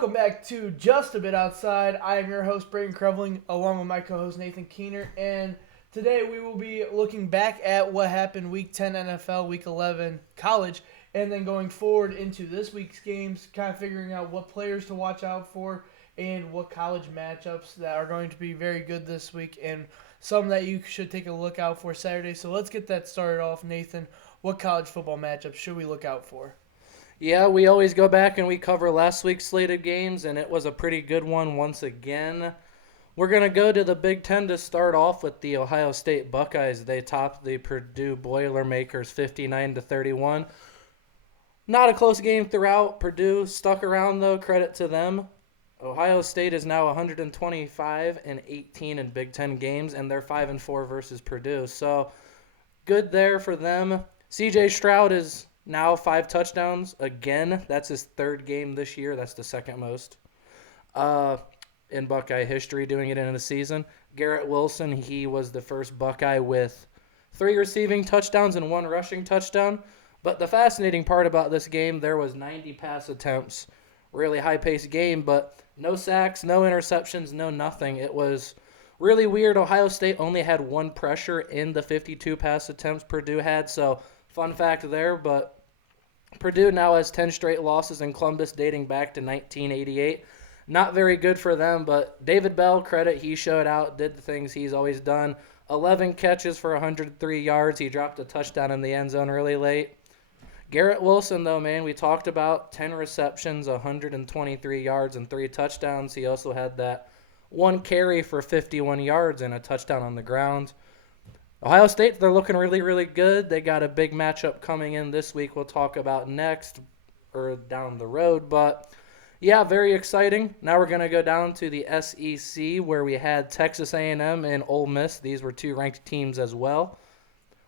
Welcome back to Just a Bit Outside. I am your host, Brayden Kreveling, along with my co-host, Nathan Keener. And today we will be looking back at what happened Week 10 NFL, Week 11 college, and then going forward into this week's games, kind of figuring out what players to watch out for and what college matchups that are going to be very good this week and some that you should take a look out for Saturday. So let's get that started off, Nathan. What college football matchups should we look out for? Yeah, we always go back and we cover last week's slated games, and it was a pretty good one once again. We're going to go to the Big Ten to start off with the Ohio State Buckeyes. They topped the Purdue Boilermakers 59-31. Not a close game throughout. Purdue stuck around, though. Credit to them. Ohio State is now 125-18 in Big Ten games, and they're 5-4 versus Purdue. So good there for them. C.J. Stroud is now 5 touchdowns again. That's his third game this year. That's the second most in Buckeye history doing it in a season. Garrett Wilson, he was the first Buckeye with 3 receiving touchdowns and 1 rushing touchdown. But the fascinating part about this game, there was 90 pass attempts. Really high-paced game, but no sacks, no interceptions, no nothing. It was really weird. Ohio State only had 1 pressure in the 52 pass attempts Purdue had, so fun fact there, but Purdue now has 10 straight losses in Columbus dating back to 1988. Not very good for them, but David Bell, credit, he showed out, did the things he's always done. 11 catches for 103 yards. He dropped a touchdown in the end zone really late. Garrett Wilson, though, man, we talked about 10 receptions, 123 yards, and 3 touchdowns. He also had that 1 carry for 51 yards and a touchdown on the ground. Ohio State, they're looking really, really good. They got a big matchup coming in this week we'll talk about next or down the road. But, yeah, very exciting. Now we're going to go down to the SEC where we had Texas A&M and Ole Miss. These were 2 ranked teams as well.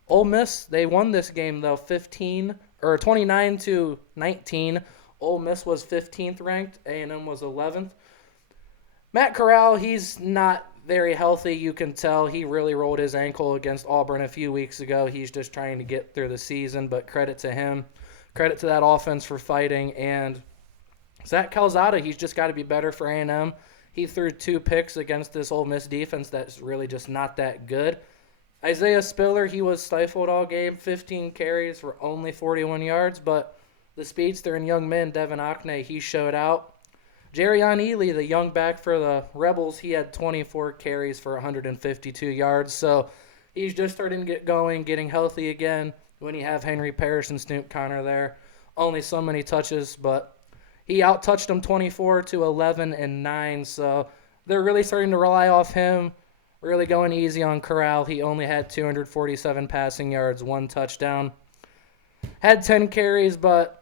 Ole Miss, they won this game, though, 29-19. Ole Miss was 15th ranked. A&M was 11th. Matt Corral, he's not very healthy, you can tell. He really rolled his ankle against Auburn a few weeks ago. He's just trying to get through the season, but credit to him. Credit to that offense for fighting. And Zach Calzada, he's just got to be better for A&M. He threw 2 picks against this Ole Miss defense that's really just not that good. Isaiah Spiller, he was stifled all game, 15 carries for only 41 yards, but the speedster and young man, Devin Akne, he showed out. Jerrion Ely, the young back for the Rebels, he had 24 carries for 152 yards. So he's just starting to get going, getting healthy again when you have Henry Parrish and Snoop Connor there. Only so many touches, but he out-touched them 24-11-9. So they're really starting to rely off him, really going easy on Corral. He only had 247 passing yards, 1 touchdown. Had 10 carries, but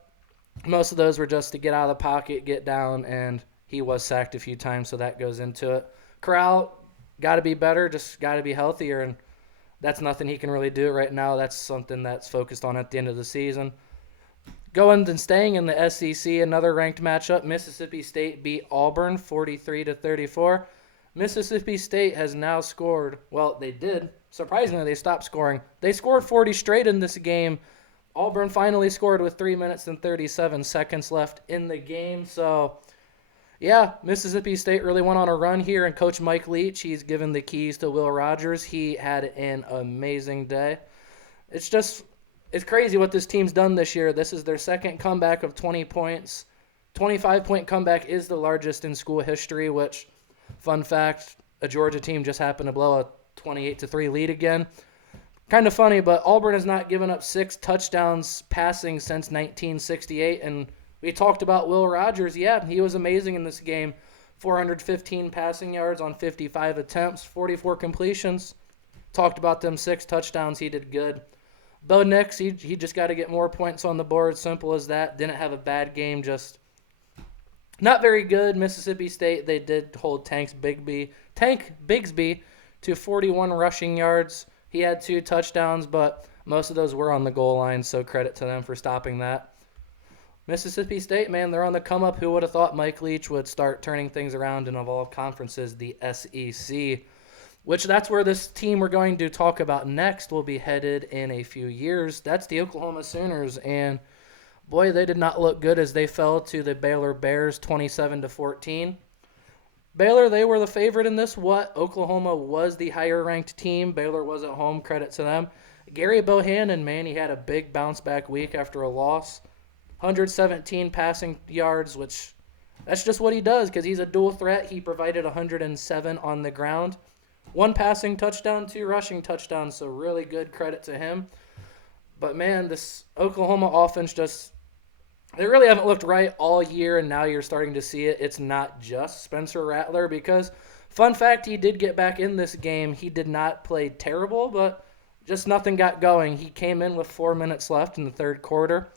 most of those were just to get out of the pocket, get down, and he was sacked a few times, so that goes into it. Corral got to be better, just got to be healthier, and that's nothing he can really do right now. That's something that's focused on at the end of the season. Going and staying in the SEC, another ranked matchup, Mississippi State beat Auburn 43-34. Mississippi State has now scored, well, they did. Surprisingly, they stopped scoring. They scored 40 straight in this game. Auburn finally scored with 3 minutes and 37 seconds left in the game. So, yeah, Mississippi State really went on a run here, and Coach Mike Leach, he's given the keys to Will Rogers. He had an amazing day. It's crazy what this team's done this year. This is their second comeback of 20 points. 25-point comeback is the largest in school history, which, fun fact, a Georgia team just happened to blow a 28-3 lead again. Kind of funny, but Auburn has not given up 6 touchdowns passing since 1968, and we talked about Will Rogers. Yeah, he was amazing in this game. 415 passing yards on 55 attempts, 44 completions. Talked about them 6 touchdowns. He did good. Bo Nix, he just got to get more points on the board. Simple as that. Didn't have a bad game, just not very good. Mississippi State, they did hold Tank Bigsby to 41 rushing yards. He had 2 touchdowns, but most of those were on the goal line, so credit to them for stopping that. Mississippi State, man, they're on the come up. Who would have thought Mike Leach would start turning things around in of all conferences, the SEC, which that's where this team we're going to talk about next will be headed in a few years. That's the Oklahoma Sooners, and boy, they did not look good as they fell to the Baylor Bears 27-14. Baylor, they were the favorite in this. Oklahoma was the higher-ranked team. Baylor was at home. Credit to them. Gary Bohannon, man, he had a big bounce-back week after a loss. 117 passing yards, which that's just what he does because he's a dual threat. He provided 107 on the ground. 1 passing touchdown, 2 rushing touchdowns, so really good credit to him. But, man, this Oklahoma offense they really haven't looked right all year, and now you're starting to see it. It's not just Spencer Rattler because, fun fact, he did get back in this game. He did not play terrible, but just nothing got going. He came in with 4 minutes left in the third quarter.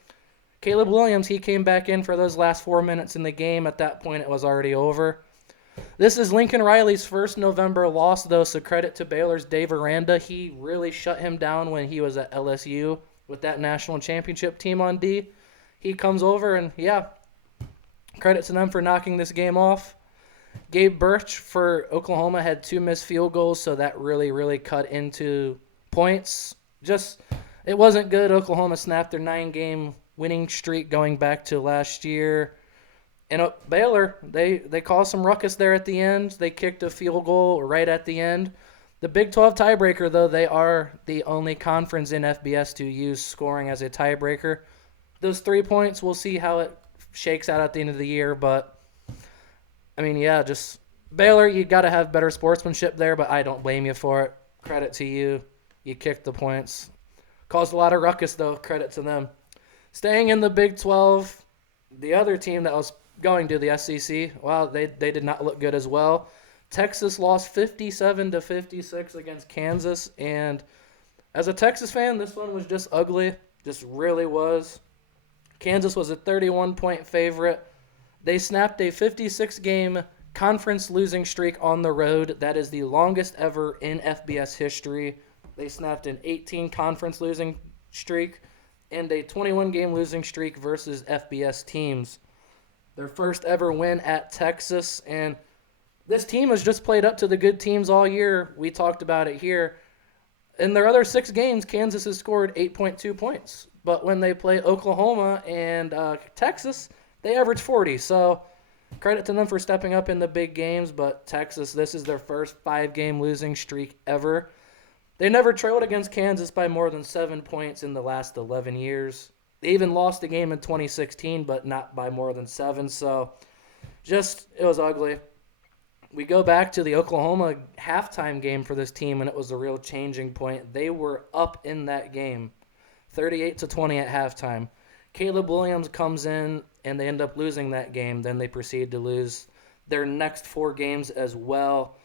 Caleb Williams, he came back in for those last 4 minutes in the game. At that point, it was already over. This is Lincoln Riley's first November loss, though, so credit to Baylor's Dave Aranda. He really shut him down when he was at LSU with that national championship team on D. He comes over, and, yeah, credit to them for knocking this game off. Gabe Birch for Oklahoma had 2 missed field goals, so that really, really cut into points. It wasn't good. Oklahoma snapped their 9-game winning streak going back to last year. And Baylor, they caused some ruckus there at the end. They kicked a field goal right at the end. The Big 12 tiebreaker, though, they are the only conference in FBS to use scoring as a tiebreaker. Those 3 points, we'll see how it shakes out at the end of the year. But, I mean, yeah, just Baylor, you got to have better sportsmanship there, but I don't blame you for it. Credit to you. You kicked the points. Caused a lot of ruckus, though. Credit to them. Staying in the Big 12, the other team that was going to the SEC, well, they did not look good as well. Texas lost 57-56 against Kansas, and as a Texas fan, this one was just ugly. Just really was. Kansas was a 31-point favorite. They snapped a 56-game conference losing streak on the road. That is the longest ever in FBS history. They snapped an 18 conference losing streak and a 21-game losing streak versus FBS teams. Their first ever win at Texas, and this team has just played up to the good teams all year. We talked about it here. In their other 6 games, Kansas has scored 8.2 points. But when they play Oklahoma and Texas, they average 40. So credit to them for stepping up in the big games. But Texas, this is their first 5-game losing streak ever. They never trailed against Kansas by more than 7 points in the last 11 years. They even lost a game in 2016, but not by more than 7. So it was ugly. We go back to the Oklahoma halftime game for this team, and it was a real changing point. They were up in that game, 38-20 at halftime. Caleb Williams comes in, and they end up losing that game. Then they proceed to lose their next 4 games as well.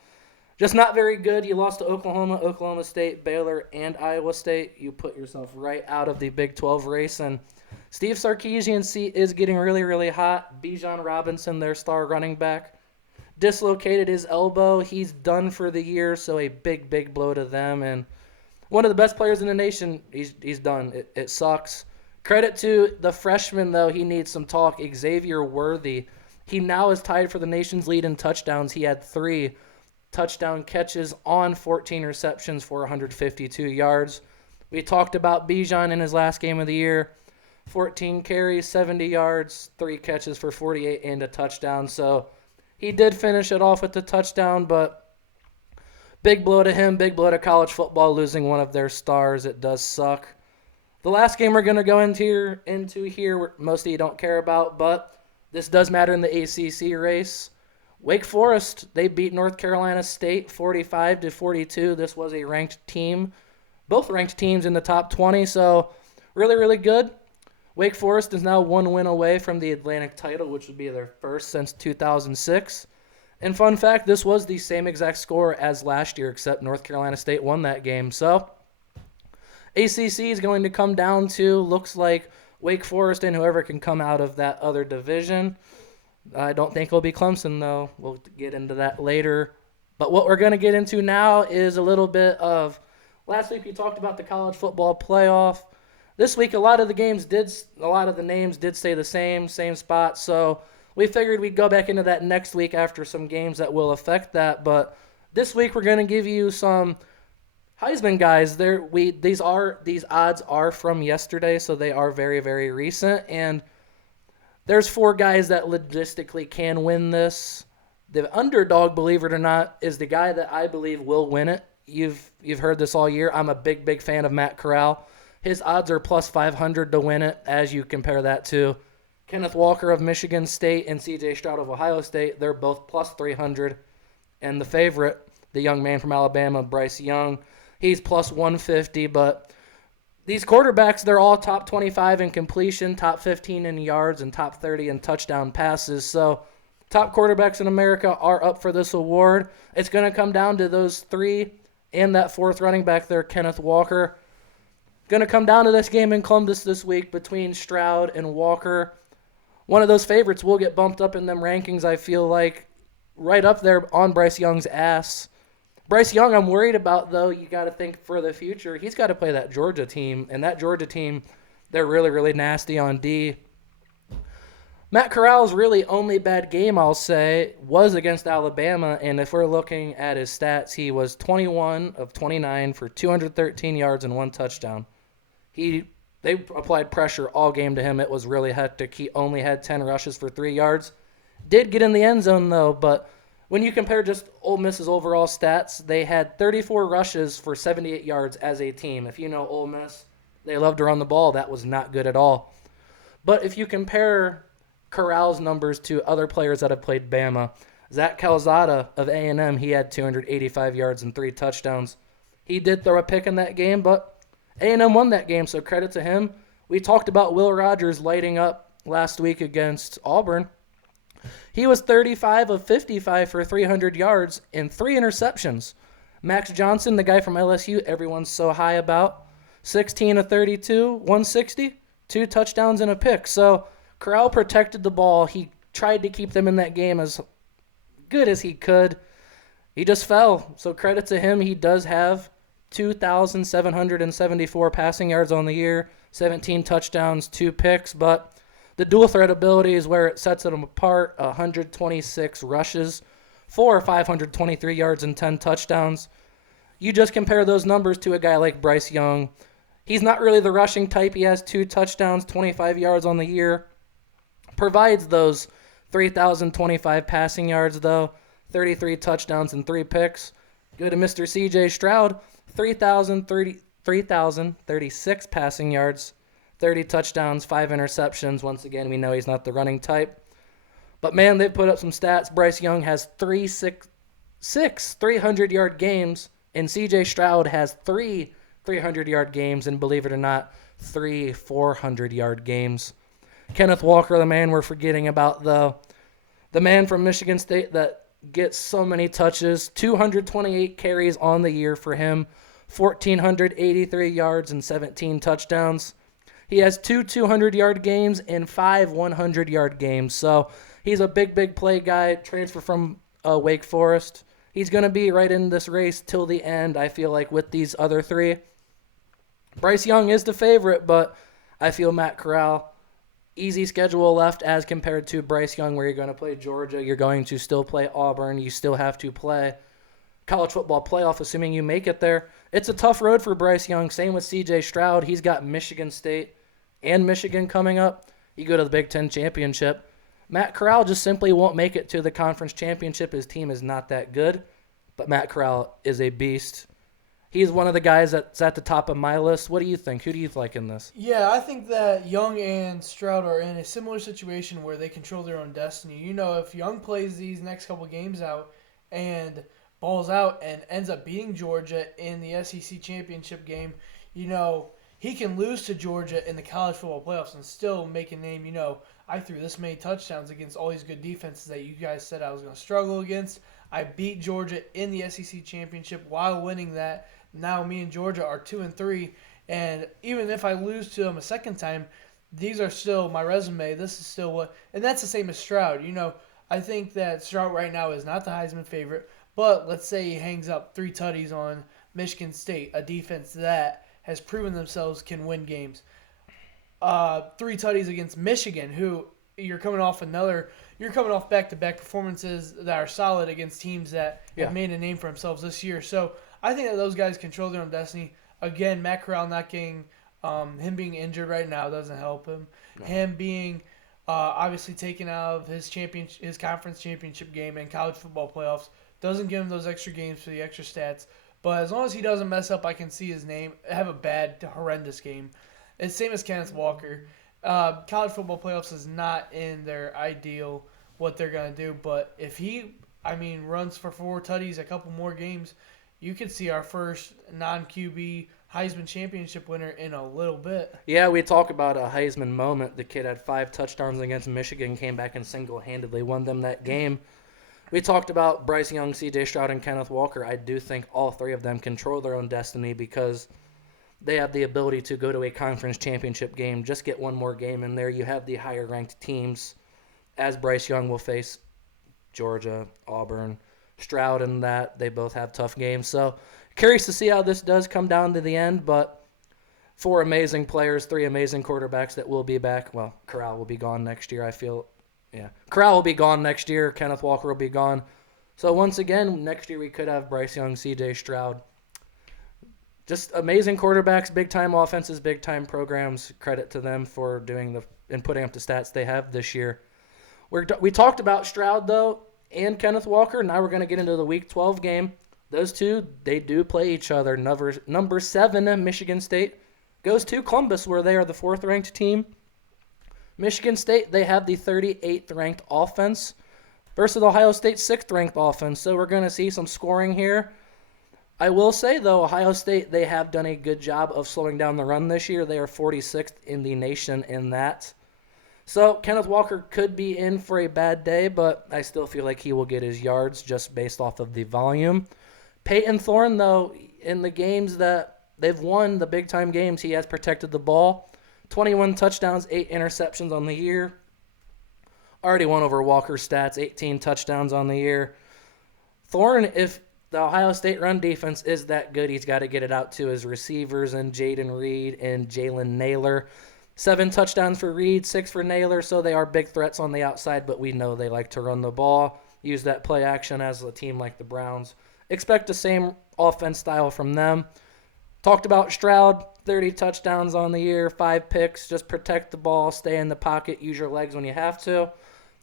Just not very good. You lost to Oklahoma, Oklahoma State, Baylor, and Iowa State. You put yourself right out of the Big 12 race. And Steve Sarkisian's seat is getting really, really hot. Bijan Robinson, their star running back, dislocated his elbow. He's done for the year, so a big, big blow to them. And one of the best players in the nation, he's done. It sucks. Credit to the freshman, though. He needs some talk. Xavier Worthy. He now is tied for the nation's lead in touchdowns. He had 3 touchdown catches on 14 receptions for 152 yards. We talked about Bijan in his last game of the year. 14 carries, 70 yards, 3 catches for 48 and a touchdown. So he did finish it off with the touchdown, but big blow to him, big blow to college football, losing one of their stars. It does suck. The last game we're going to go into here, most of you don't care about, but this does matter in the ACC race. Wake Forest, they beat North Carolina State 45-42. This was a ranked team. Both ranked teams in the top 20, so really, really good. Wake Forest is now 1 win away from the Atlantic title, which would be their first since 2006. And fun fact, this was the same exact score as last year, except North Carolina State won that game. So ACC is going to come down to, looks like, Wake Forest and whoever can come out of that other division. I don't think it'll be Clemson, though. We'll get into that later. But what we're going to get into now is a little bit of, last week we talked about the college football playoff. This week a lot of the names did stay the same spot. So we figured we'd go back into that next week after some games that will affect that. But this week we're going to give you some Heisman guys, these odds are from yesterday, so they are very, very recent. And there's 4 guys that logistically can win this. The underdog, believe it or not, is the guy that I believe will win it. You've heard this all year. I'm a big, big fan of Matt Corral. His odds are plus 500 to win it, as you compare that to Kenneth Walker of Michigan State and C.J. Stroud of Ohio State. They're both plus 300. And the favorite, the young man from Alabama, Bryce Young, he's plus 150. But these quarterbacks, they're all top 25 in completion, top 15 in yards, and top 30 in touchdown passes. So top quarterbacks in America are up for this award. It's going to come down to those 3 and that 4th running back there, Kenneth Walker. Going to come down to this game in Columbus this week between Stroud and Walker. One of those favorites will get bumped up in them rankings, I feel like, right up there on Bryce Young's ass. Bryce Young, I'm worried about, though. You got to think for the future. He's got to play that Georgia team, and that Georgia team, they're really, really nasty on D. Matt Corral's really only bad game, I'll say, was against Alabama, and if we're looking at his stats, he was 21 of 29 for 213 yards and 1 touchdown. They applied pressure all game to him. It was really hectic. He only had 10 rushes for 3 yards. Did get in the end zone, though, but when you compare just Ole Miss's overall stats, they had 34 rushes for 78 yards as a team. If you know Ole Miss, they love to run the ball. That was not good at all. But if you compare Corral's numbers to other players that have played Bama, Zach Calzada of A&M, he had 285 yards and 3 touchdowns. He did throw a pick in that game, but A&M won that game, so credit to him. We talked about Will Rogers lighting up last week against Auburn. He was 35 of 55 for 300 yards and 3 interceptions. Max Johnson, the guy from LSU, everyone's so high about, 16 of 32, 160, 2 touchdowns and a pick. So Corral protected the ball. He tried to keep them in that game as good as he could. He just fell. So credit to him. He does have 2,774 passing yards on the year, 17 touchdowns, 2 picks. But the dual threat ability is where it sets him apart. 126 rushes for 523 yards and 10 touchdowns. You just compare those numbers to a guy like Bryce Young. He's not really the rushing type. He has 2 touchdowns, 25 yards on the year. Provides those 3,025 passing yards, though. 33 touchdowns and 3 picks. Go to Mr. C.J. Stroud. 3,036 passing yards. 30 touchdowns, 5 interceptions. Once again, we know he's not the running type. But, man, they put up some stats. Bryce Young has 6 300-yard games, and C.J. Stroud has 3 300-yard games, and believe it or not, 3 400-yard games. Kenneth Walker, the man we're forgetting about, though. The man from Michigan State that gets so many touches. 228 carries on the year for him. 1,483 yards and 17 touchdowns. He has 2 200-yard games and 5 100-yard games. So he's a big, big play guy. Transfer from Wake Forest. He's going to be right in this race till the end, I feel like, with these other 3. Bryce Young is the favorite, but I feel Matt Corral, easy schedule left as compared to Bryce Young, where you're going to play Georgia. You're going to still play Auburn. You still have to play college football playoff, assuming you make it there. It's a tough road for Bryce Young. Same with C.J. Stroud. He's got Michigan State and Michigan coming up. You go to the Big Ten Championship. Matt Corral just simply won't make it to the conference championship. His team is not that good, but Matt Corral is a beast. He's one of the guys that's at the top of my list. What do you think? Who do you like in this? Yeah, I think that Young and Stroud are in a similar situation where they control their own destiny. You know, if Young plays these next couple games out and balls out and ends up beating Georgia in the SEC championship game, you know, he can lose to Georgia in the college football playoffs and still make a name. You know, I threw this many touchdowns against all these good defenses that you guys said I was going to struggle against. I beat Georgia in the SEC championship while winning that. Now me and Georgia are 2-3, and even if I lose to them a second time, these are still my resume. This is still what, and that's the same as Stroud. You know, I think that Stroud right now is not the Heisman favorite, but let's say he hangs up 3 tutties on Michigan State, a defense that has proven themselves can win games. 3 tutties against Michigan, who you're coming off back-to-back performances that are solid against teams that have made a name for themselves this year. So I think that those guys control their own destiny. Again, Matt Corral not getting him being injured right now doesn't help him. No. Him being obviously taken out of his conference championship game and college football playoffs doesn't give him those extra games for the extra stats. But as long as he doesn't mess up, I can see his name have a bad, horrendous game. It's same as Kenneth Walker. College football playoffs is not in their ideal what they're going to do. But if he, runs for 4 tutties, a couple more games, you could see our first non-QB Heisman Championship winner in a little bit. Yeah, we talk about a Heisman moment. The kid had 5 touchdowns against Michigan, came back and single-handedly won them that game. We talked about Bryce Young, C.J. Stroud, and Kenneth Walker. I do think all 3 of them control their own destiny because they have the ability to go to a conference championship game, just get one more game in there. You have the higher-ranked teams, as Bryce Young will face Georgia, Auburn, Stroud, and that. They both have tough games. So curious to see how this does come down to the end, but 4 amazing players, 3 amazing quarterbacks that will be back. Well, Corral will be gone next year, I feel. Yeah, Corral will be gone next year. Kenneth Walker will be gone. So once again, next year we could have Bryce Young, C.J. Stroud. Just amazing quarterbacks, big-time offenses, big-time programs. Credit to them for doing and putting up the stats they have this year. We talked about Stroud, though, and Kenneth Walker. Now we're going to get into the Week 12 game. Those two, they do play each other. Number 7, Michigan State, goes to Columbus, where they are the 4th-ranked team. Michigan State, they have the 38th ranked offense versus Ohio State's 6th ranked offense. So we're going to see some scoring here. I will say, though, Ohio State, they have done a good job of slowing down the run this year. They are 46th in the nation in that. So Kenneth Walker could be in for a bad day, but I still feel like he will get his yards just based off of the volume. Peyton Thorne, though, in the games that they've won, the big-time games, he has protected the ball. 21 touchdowns, 8 interceptions on the year. Already won over Walker's stats, 18 touchdowns on the year. Thorne, if the Ohio State run defense is that good, he's got to get it out to his receivers and Jaden Reed and Jalen Naylor. 7 touchdowns for Reed, 6 for Naylor, so they are big threats on the outside, but we know they like to run the ball, use that play action as a team like the Browns. Expect the same offense style from them. Talked about Stroud, 30 touchdowns on the year, 5 picks. Just protect the ball, stay in the pocket, use your legs when you have to.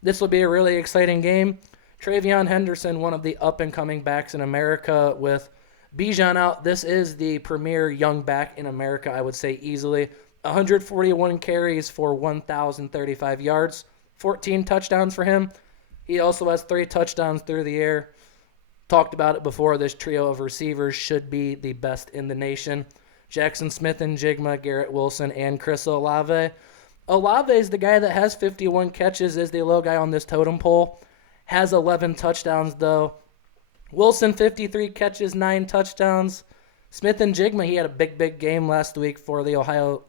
This will be a really exciting game. Travion Henderson, one of the up-and-coming backs in America with Bijan out. This is the premier young back in America, I would say easily. 141 carries for 1,035 yards, 14 touchdowns for him. He also has 3 touchdowns through the air. Talked about it before. This trio of receivers should be the best in the nation. Jackson Smith and Jigma, Garrett Wilson, and Chris Olave. Olave is the guy that has 51 catches, is the low guy on this totem pole. Has 11 touchdowns, though. Wilson, 53 catches, 9 touchdowns. Smith and Jigma, he had a big game last week for the Ohio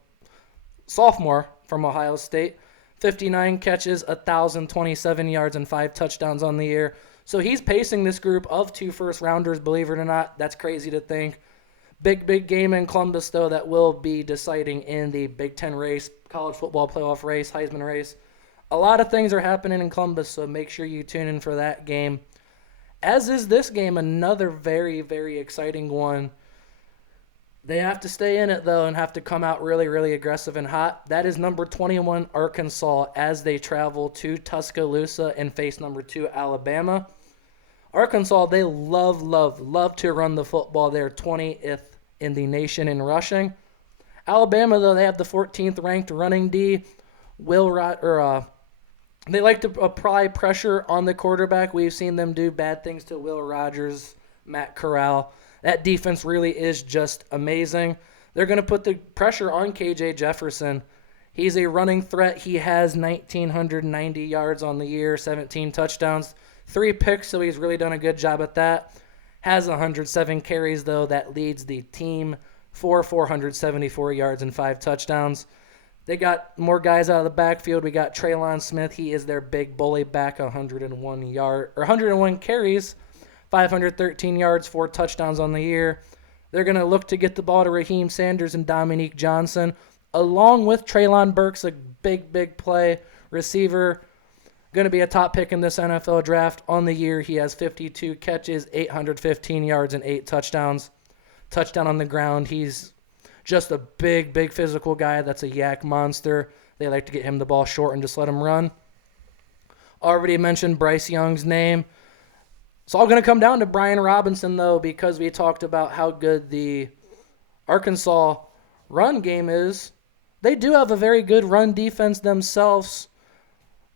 sophomore from Ohio State. 59 catches, 1,027 yards, and 5 touchdowns on the year. So he's pacing this group of 2 first-rounders, believe it or not. That's crazy to think. Big game in Columbus, though, that will be deciding in the Big Ten race, college football playoff race, Heisman race. A lot of things are happening in Columbus, so make sure you tune in for that game. As is this game, another very, very exciting one. They have to stay in it, though, and have to come out really, really aggressive and hot. That is number 21, Arkansas, as they travel to Tuscaloosa and face number 2, Alabama. Arkansas, they love to run the football. They're 20th in the nation in rushing. Alabama, though, they have the 14th ranked running D. They like to apply pressure on the quarterback. We've seen them do bad things to Will Rogers, Matt Corral. That defense really is just amazing. They're going to put the pressure on KJ Jefferson. He's a running threat. He has 1,990 yards on the year, 17 touchdowns, 3 picks, so he's really done a good job at that. Has 107 carries, though. That leads the team for 474 yards and 5 touchdowns. They got more guys out of the backfield. We got Traylon Smith. He is their big bully back, 101 carries, 513 yards, 4 touchdowns on the year. They're going to look to get the ball to Raheem Sanders and Dominique Johnson, along with Treylon Burks, a big play receiver. Going to be a top pick in this NFL draft. On the year, he has 52 catches, 815 yards, and 8 touchdowns. touchdown on the ground. He's just a big, big physical guy that's a yak monster. They like to get him the ball short and just let him run. Already mentioned Bryce Young's name. It's all going to come down to Brian Robinson, though, because we talked about how good the Arkansas run game is. They do have a very good run defense themselves.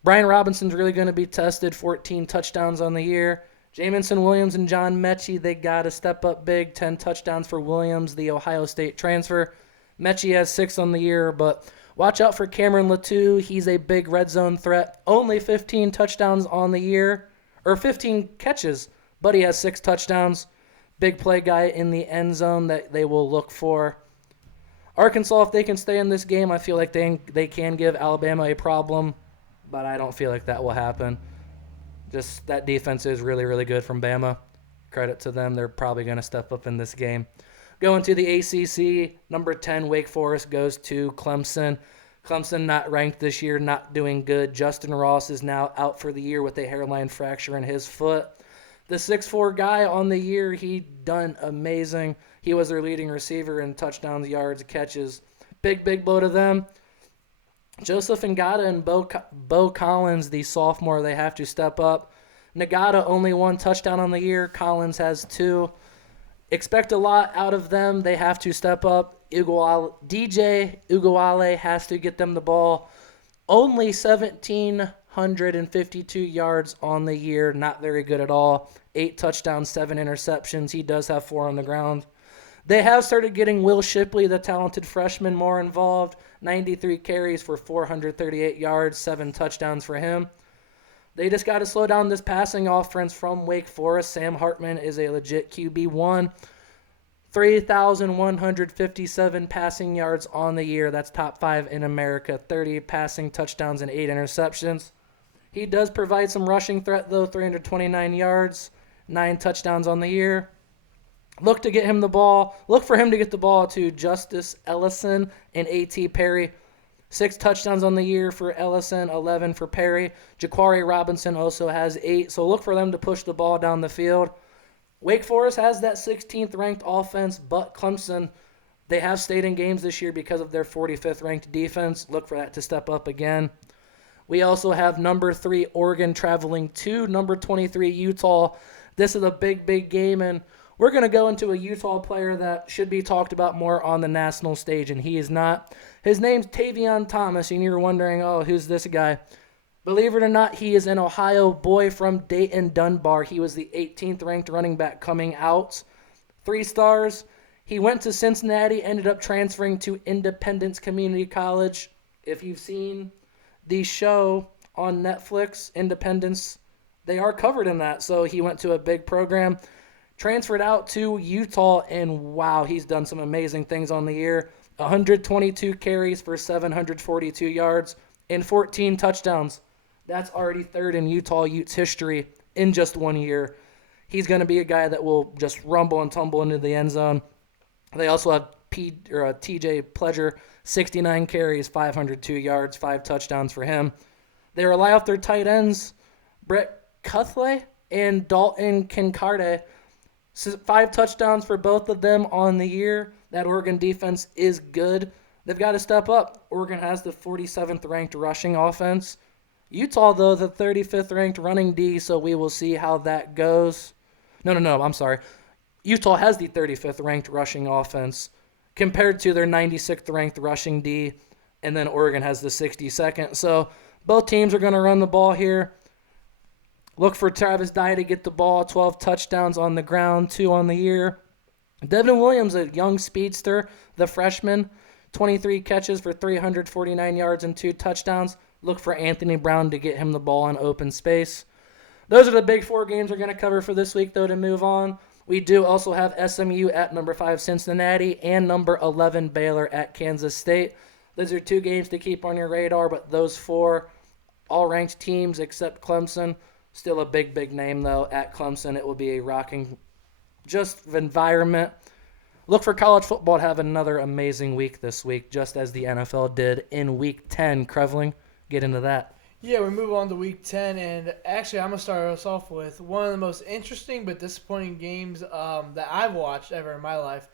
Brian Robinson's really going to be tested, 14 touchdowns on the year. Jamison Williams and John Mechie, they got to step up big, 10 touchdowns for Williams, the Ohio State transfer. Mechie has 6 on the year, but watch out for Cameron Latou. He's a big red zone threat. Only 15 touchdowns on the year, or 15 catches, but he has 6 touchdowns. Big play guy in the end zone that they will look for. Arkansas, if they can stay in this game, I feel like they can give Alabama a problem, but I don't feel like that will happen. Just that defense is really, really good from Bama. Credit to them. They're probably going to step up in this game. Going to the ACC, number 10, Wake Forest goes to Clemson. Clemson not ranked this year, not doing good. Justin Ross is now out for the year with a hairline fracture in his foot. The 6'4" guy on the year, he done amazing. He was their leading receiver in touchdowns, yards, catches. Big, big blow to them. Joseph Ngata and Bo Collins, the sophomore, they have to step up. Ngata only 1 touchdown on the year. Collins has 2. Expect a lot out of them. They have to step up. DJ Uguale has to get them the ball. Only 1,752 yards on the year. Not very good at all. 8 touchdowns, 7 interceptions. He does have 4 on the ground. They have started getting Will Shipley, the talented freshman, more involved. 93 carries for 438 yards, 7 touchdowns for him. They just got to slow down this passing offense from Wake Forest. Sam Hartman is a legit QB1. 3,157 passing yards on the year. That's top 5 in America. 30 passing touchdowns and 8 interceptions. He does provide some rushing threat, though. 329 yards, 9 touchdowns on the year. Look to get him the ball. Look for him to get the ball to Justice Ellison and A.T. Perry. 6 touchdowns on the year for Ellison, 11 for Perry. Jaquari Robinson also has 8, so look for them to push the ball down the field. Wake Forest has that 16th ranked offense, but Clemson, they have stayed in games this year because of their 45th ranked defense. Look for that to step up again. We also have number 3 Oregon traveling to number 23 Utah. This is a big, big game, and we're going to go into a Utah player that should be talked about more on the national stage, and he is not. His name's Tavion Thomas, and you're wondering, oh, who's this guy? Believe it or not, he is an Ohio boy from Dayton Dunbar. He was the 18th ranked running back coming out. 3 stars. He went to Cincinnati, ended up transferring to Independence Community College. If you've seen the show on Netflix, Independence, they are covered in that. So he went to a big program. Transferred out to Utah, and wow, he's done some amazing things on the year. 122 carries for 742 yards and 14 touchdowns. That's already 3rd in Utah Utes history in just 1 year. He's going to be a guy that will just rumble and tumble into the end zone. They also have TJ Pledger, 69 carries, 502 yards, 5 touchdowns for him. They rely off their tight ends, Brett Cuthley and Dalton Kincaid. 5 touchdowns for both of them on the year. That Oregon defense is good. They've got to step up. Oregon has the 47th ranked rushing offense. Utah, though, the 35th ranked running D, so we will see how that goes. No, I'm sorry. Utah has the 35th ranked rushing offense compared to their 96th ranked rushing D, and then Oregon has the 62nd. So both teams are going to run the ball here. Look for Travis Dye to get the ball, 12 touchdowns on the ground, 2 on the year. Devin Williams, a young speedster, the freshman, 23 catches for 349 yards and 2 touchdowns. Look for Anthony Brown to get him the ball in open space. Those are the big 4 games we're going to cover for this week, though, to move on. We do also have SMU at number 5 Cincinnati and number 11 Baylor at Kansas State. Those are 2 games to keep on your radar, but those 4 all-ranked teams except Clemson. Still a big, big name, though. At Clemson, it will be a rocking just environment. Look for college football to have another amazing week this week, just as the NFL did in Week 10. Krevling, get into that. Yeah, we move on to Week 10, and actually I'm going to start us off with one of the most interesting but disappointing games that I've watched ever in my life.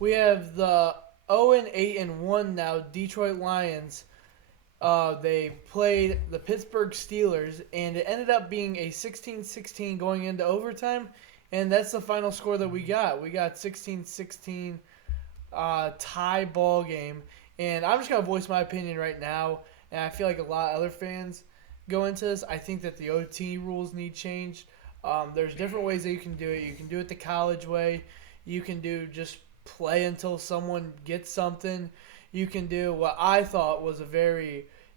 we have the 0-8-1 now Detroit Lions. They played the Pittsburgh Steelers, and it ended up being a 16-16 going into overtime, and that's the final score that we got. We got 16-16 tie ball game, and I'm just going to voice my opinion right now, and I feel like a lot of other fans go into this. I think that the OT rules need changed. There's different ways that you can do it. You can do it the college way. You can do just play until someone gets something. You can do what I thought was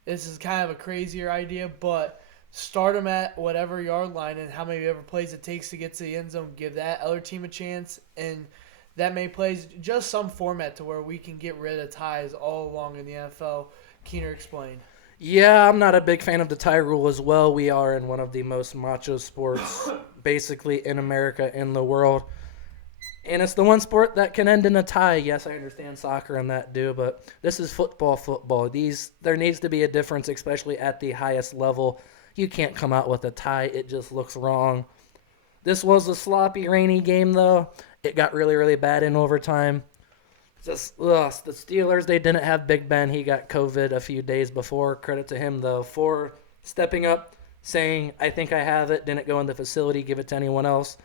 this is kind of a crazier idea, but start them at whatever yard line and how many ever plays it takes to get to the end zone. Give that other team a chance, and that may plays just some format to where we can get rid of ties all along in the NFL. Keener explained. Yeah, I'm not a big fan of the tie rule as well. We are in one of the most macho sports basically in America, in the world. And it's the one sport that can end in a tie. Yes, I understand soccer and that do, but this is football. There needs to be a difference, especially at the highest level. You can't come out with a tie. It just looks wrong. This was a sloppy, rainy game, though. It got really, really bad in overtime. The Steelers, they didn't have Big Ben. He got COVID a few days before. Credit to him, though, for stepping up, saying, I think I have it, didn't go in the facility, give it to anyone else.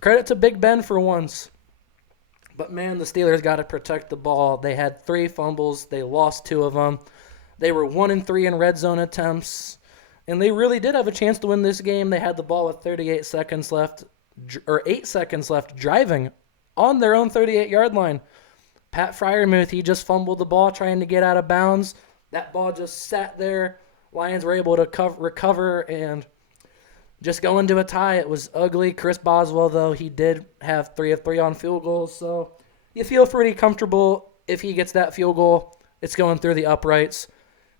Credit to Big Ben for once. But, man, the Steelers got to protect the ball. They had 3 fumbles. They lost 2 of them. They were 1-3 in red zone attempts. And they really did have a chance to win this game. They had the ball with 8 seconds left driving on their own 38-yard line. Pat Freiermuth, he just fumbled the ball trying to get out of bounds. That ball just sat there. Lions were able to recover and just go into a tie. It was ugly. Chris Boswell, though, he did have 3 of 3 on field goals. So you feel pretty comfortable if he gets that field goal. It's going through the uprights.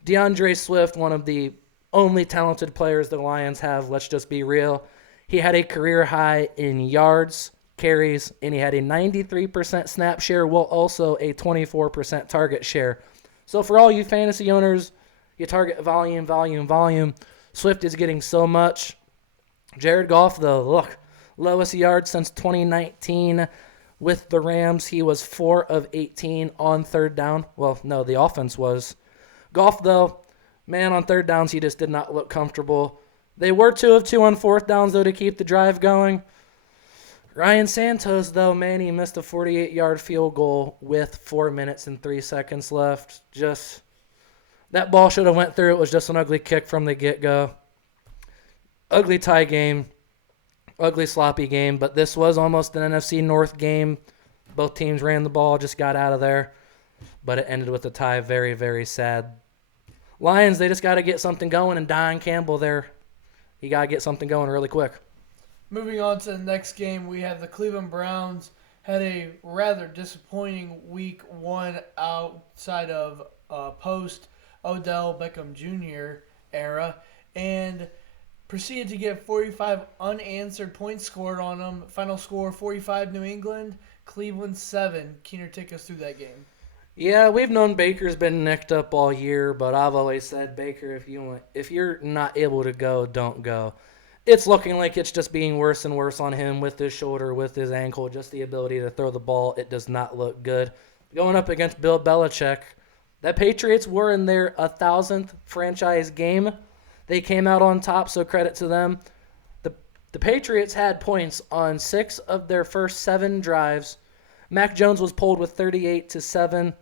DeAndre Swift, one of the only talented players the Lions have, let's just be real. He had a career high in yards, carries, and he had a 93% snap share while also a 24% target share. So for all you fantasy owners, you target volume. Swift is getting so much. Jared Goff, though, lowest yards since 2019 with the Rams. He was 4 of 18 on third down. Well, no, the offense was. Goff, though, man, on third downs, he just did not look comfortable. They were 2 of 2 on fourth downs, though, to keep the drive going. Ryan Santos, though, man, he missed a 48-yard field goal with 4 minutes and 3 seconds left. Just that ball should have went through. It was just an ugly kick from the get-go. Ugly tie game. Ugly sloppy game. But this was almost an NFC North game. Both teams ran the ball, just got out of there. But it ended with a tie. Very, very sad. Lions, they just got to get something going. And Don Campbell there, he got to get something going really quick. Moving on to the next game, we have the Cleveland Browns had a rather disappointing week 1 outside of post-Odell Beckham Jr. era and proceeded to get 45 unanswered points scored on them. Final score, 45 New England, Cleveland 7. Keener, take us through that game. Yeah, we've known Baker's been nicked up all year, but I've always said, Baker, if you're not able to go, don't go. It's looking like it's just being worse and worse on him with his shoulder, with his ankle, just the ability to throw the ball. It does not look good. Going up against Bill Belichick, that Patriots were in their 1,000th franchise game. They came out on top, so credit to them. The Patriots had points on 6 of their first 7 drives. Mac Jones was pulled with 38-7.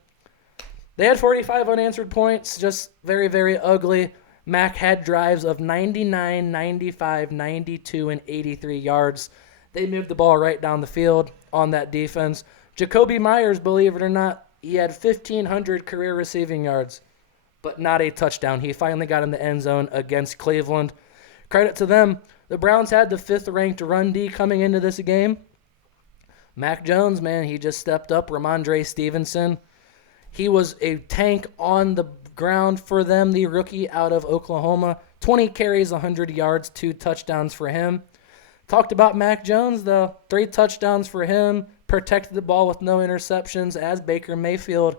They had 45 unanswered points, just very, very ugly. Mac had drives of 99, 95, 92, and 83 yards. They moved the ball right down the field on that defense. Jacoby Myers, believe it or not, he had 1,500 career receiving yards, but not a touchdown. He finally got in the end zone against Cleveland. Credit to them. The Browns had the 5th-ranked run D coming into this game. Mac Jones, man, he just stepped up. Ramondre Stevenson, he was a tank on the ground for them, the rookie out of Oklahoma. 20 carries, 100 yards, 2 touchdowns for him. Talked about Mac Jones, though. 3 touchdowns for him. Protected the ball with no interceptions as Baker Mayfield.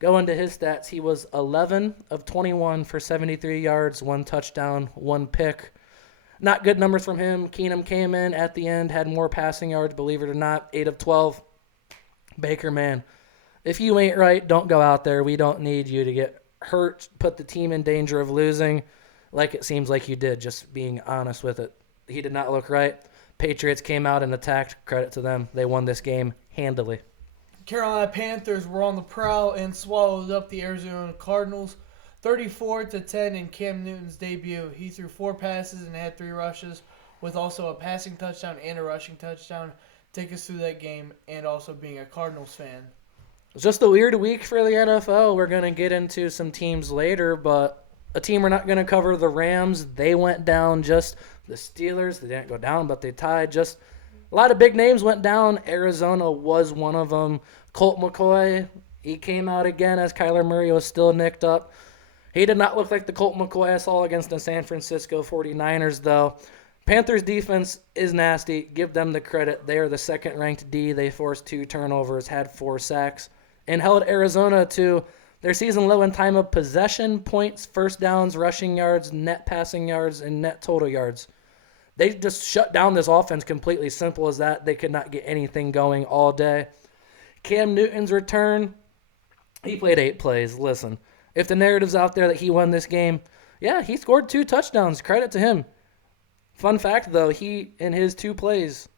Going to his stats, he was 11 of 21 for 73 yards, 1 touchdown, 1 pick. Not good numbers from him. Keenum came in at the end, had more passing yards, believe it or not, 8 of 12. Baker, man, if you ain't right, don't go out there. We don't need you to get hurt, put the team in danger of losing like it seems like you did, just being honest with it. He did not look right. Patriots came out and attacked. Credit to them. They won this game handily. Carolina Panthers were on the prowl and swallowed up the Arizona Cardinals 34-10 in Cam Newton's debut. He threw 4 passes and had 3 rushes, with also a passing touchdown and a rushing touchdown. Take us through that game, and also being a Cardinals fan. It's just a weird week for the NFL. We're going to get into some teams later, but a team we're not going to cover, the Rams. They went down. Just the Steelers, they didn't go down, but they tied. Just a lot of big names went down. Arizona was one of them. Colt McCoy, he came out again as Kyler Murray was still nicked up. He did not look like the Colt McCoy I saw against the San Francisco 49ers, though. Panthers defense is nasty. Give them the credit. They are the second-ranked D. They forced 2 turnovers, had 4 sacks, and held Arizona to their season low in time of possession, points, first downs, rushing yards, net passing yards, and net total yards. They just shut down this offense completely. Simple as that. They could not get anything going all day. Cam Newton's return, he played 8 plays. Listen, if the narrative's out there that he won this game, yeah, he scored 2 touchdowns. Credit to him. Fun fact, though, he, in his 2 plays,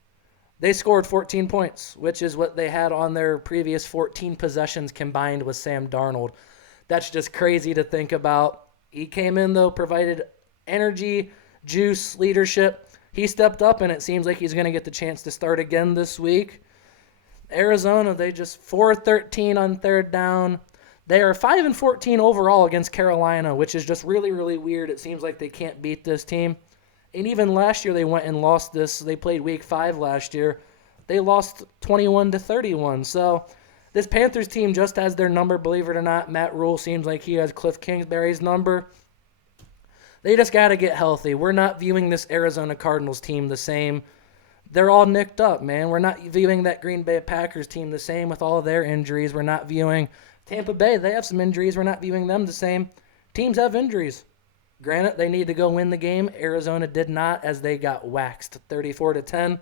they scored 14 points, which is what they had on their previous 14 possessions combined with Sam Darnold. That's just crazy to think about. He came in, though, provided energy, juice, leadership. He stepped up, and it seems like he's going to get the chance to start again this week. Arizona, they just 4-13 on third down. They are 5-14 overall against Carolina, which is just really, really weird. It seems like they can't beat this team. And even last year they went and lost this. They played week 5 last year. They lost 21-31. So this Panthers team just has their number, believe it or not. Matt Rule seems like he has Cliff Kingsbury's number. They just got to get healthy. We're not viewing this Arizona Cardinals team the same. They're all nicked up, man. We're not viewing that Green Bay Packers team the same with all of their injuries. We're not viewing Tampa Bay. They have some injuries. We're not viewing them the same. Teams have injuries. Granted, they need to go win the game. Arizona did not, as they got waxed 34-10.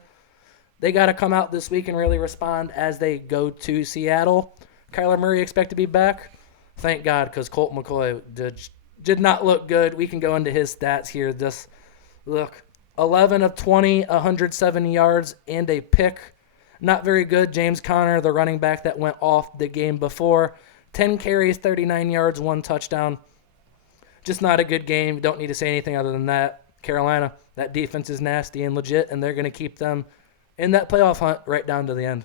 They got to come out this week and really respond as they go to Seattle. Kyler Murray expect to be back. Thank God, because Colt McCoy did not look good. We can go into his stats here. Just look, 11 of 20, 107 yards, and a pick. Not very good. James Conner, the running back that went off the game before, 10 carries, 39 yards, 1 touchdown. Just not a good game. Don't need to say anything other than that. Carolina, that defense is nasty and legit, and they're going to keep them in that playoff hunt right down to the end.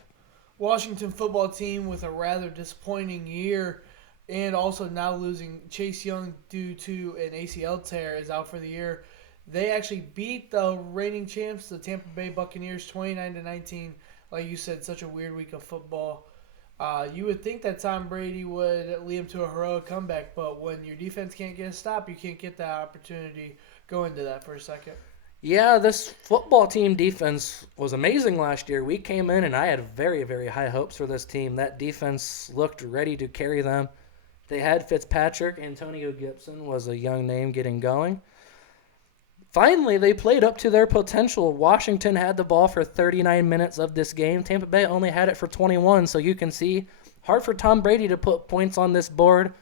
Washington football team with a rather disappointing year, and also now losing Chase Young due to an ACL tear, is out for the year. They actually beat the reigning champs, the Tampa Bay Buccaneers, 29-19. Like you said, such a weird week of football. You would think that Tom Brady would lead him to a heroic comeback, but when your defense can't get a stop, you can't get that opportunity. Go into that for a second. Yeah, this football team defense was amazing last year. We came in, and I had very, very high hopes for this team. That defense looked ready to carry them. They had Fitzpatrick. Antonio Gibson was a young name getting going. Finally, they played up to their potential. Washington had the ball for 39 minutes of this game. Tampa Bay only had it for 21, so you can see hard for Tom Brady to put points on this board.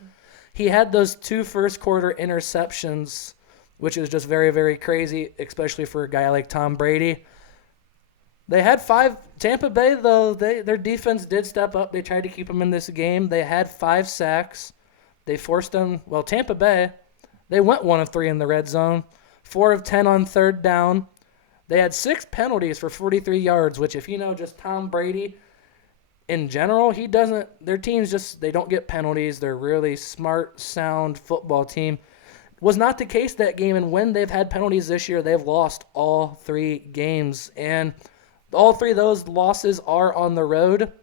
He had those 2 first-quarter interceptions, which is just very, very crazy, especially for a guy like Tom Brady. They had 5. Tampa Bay, though, their defense did step up. They tried to keep them in this game. They had 5 sacks. They forced them. Well, Tampa Bay, they went 1 of 3 in the red zone. 4 of 10 on third down. They had 6 penalties for 43 yards, which if you know just Tom Brady in general, their teams just, they don't get penalties. They're really smart, sound football team. Was not the case that game, and when they've had penalties this year, they've lost all 3 games. And all 3 of those losses are on the road.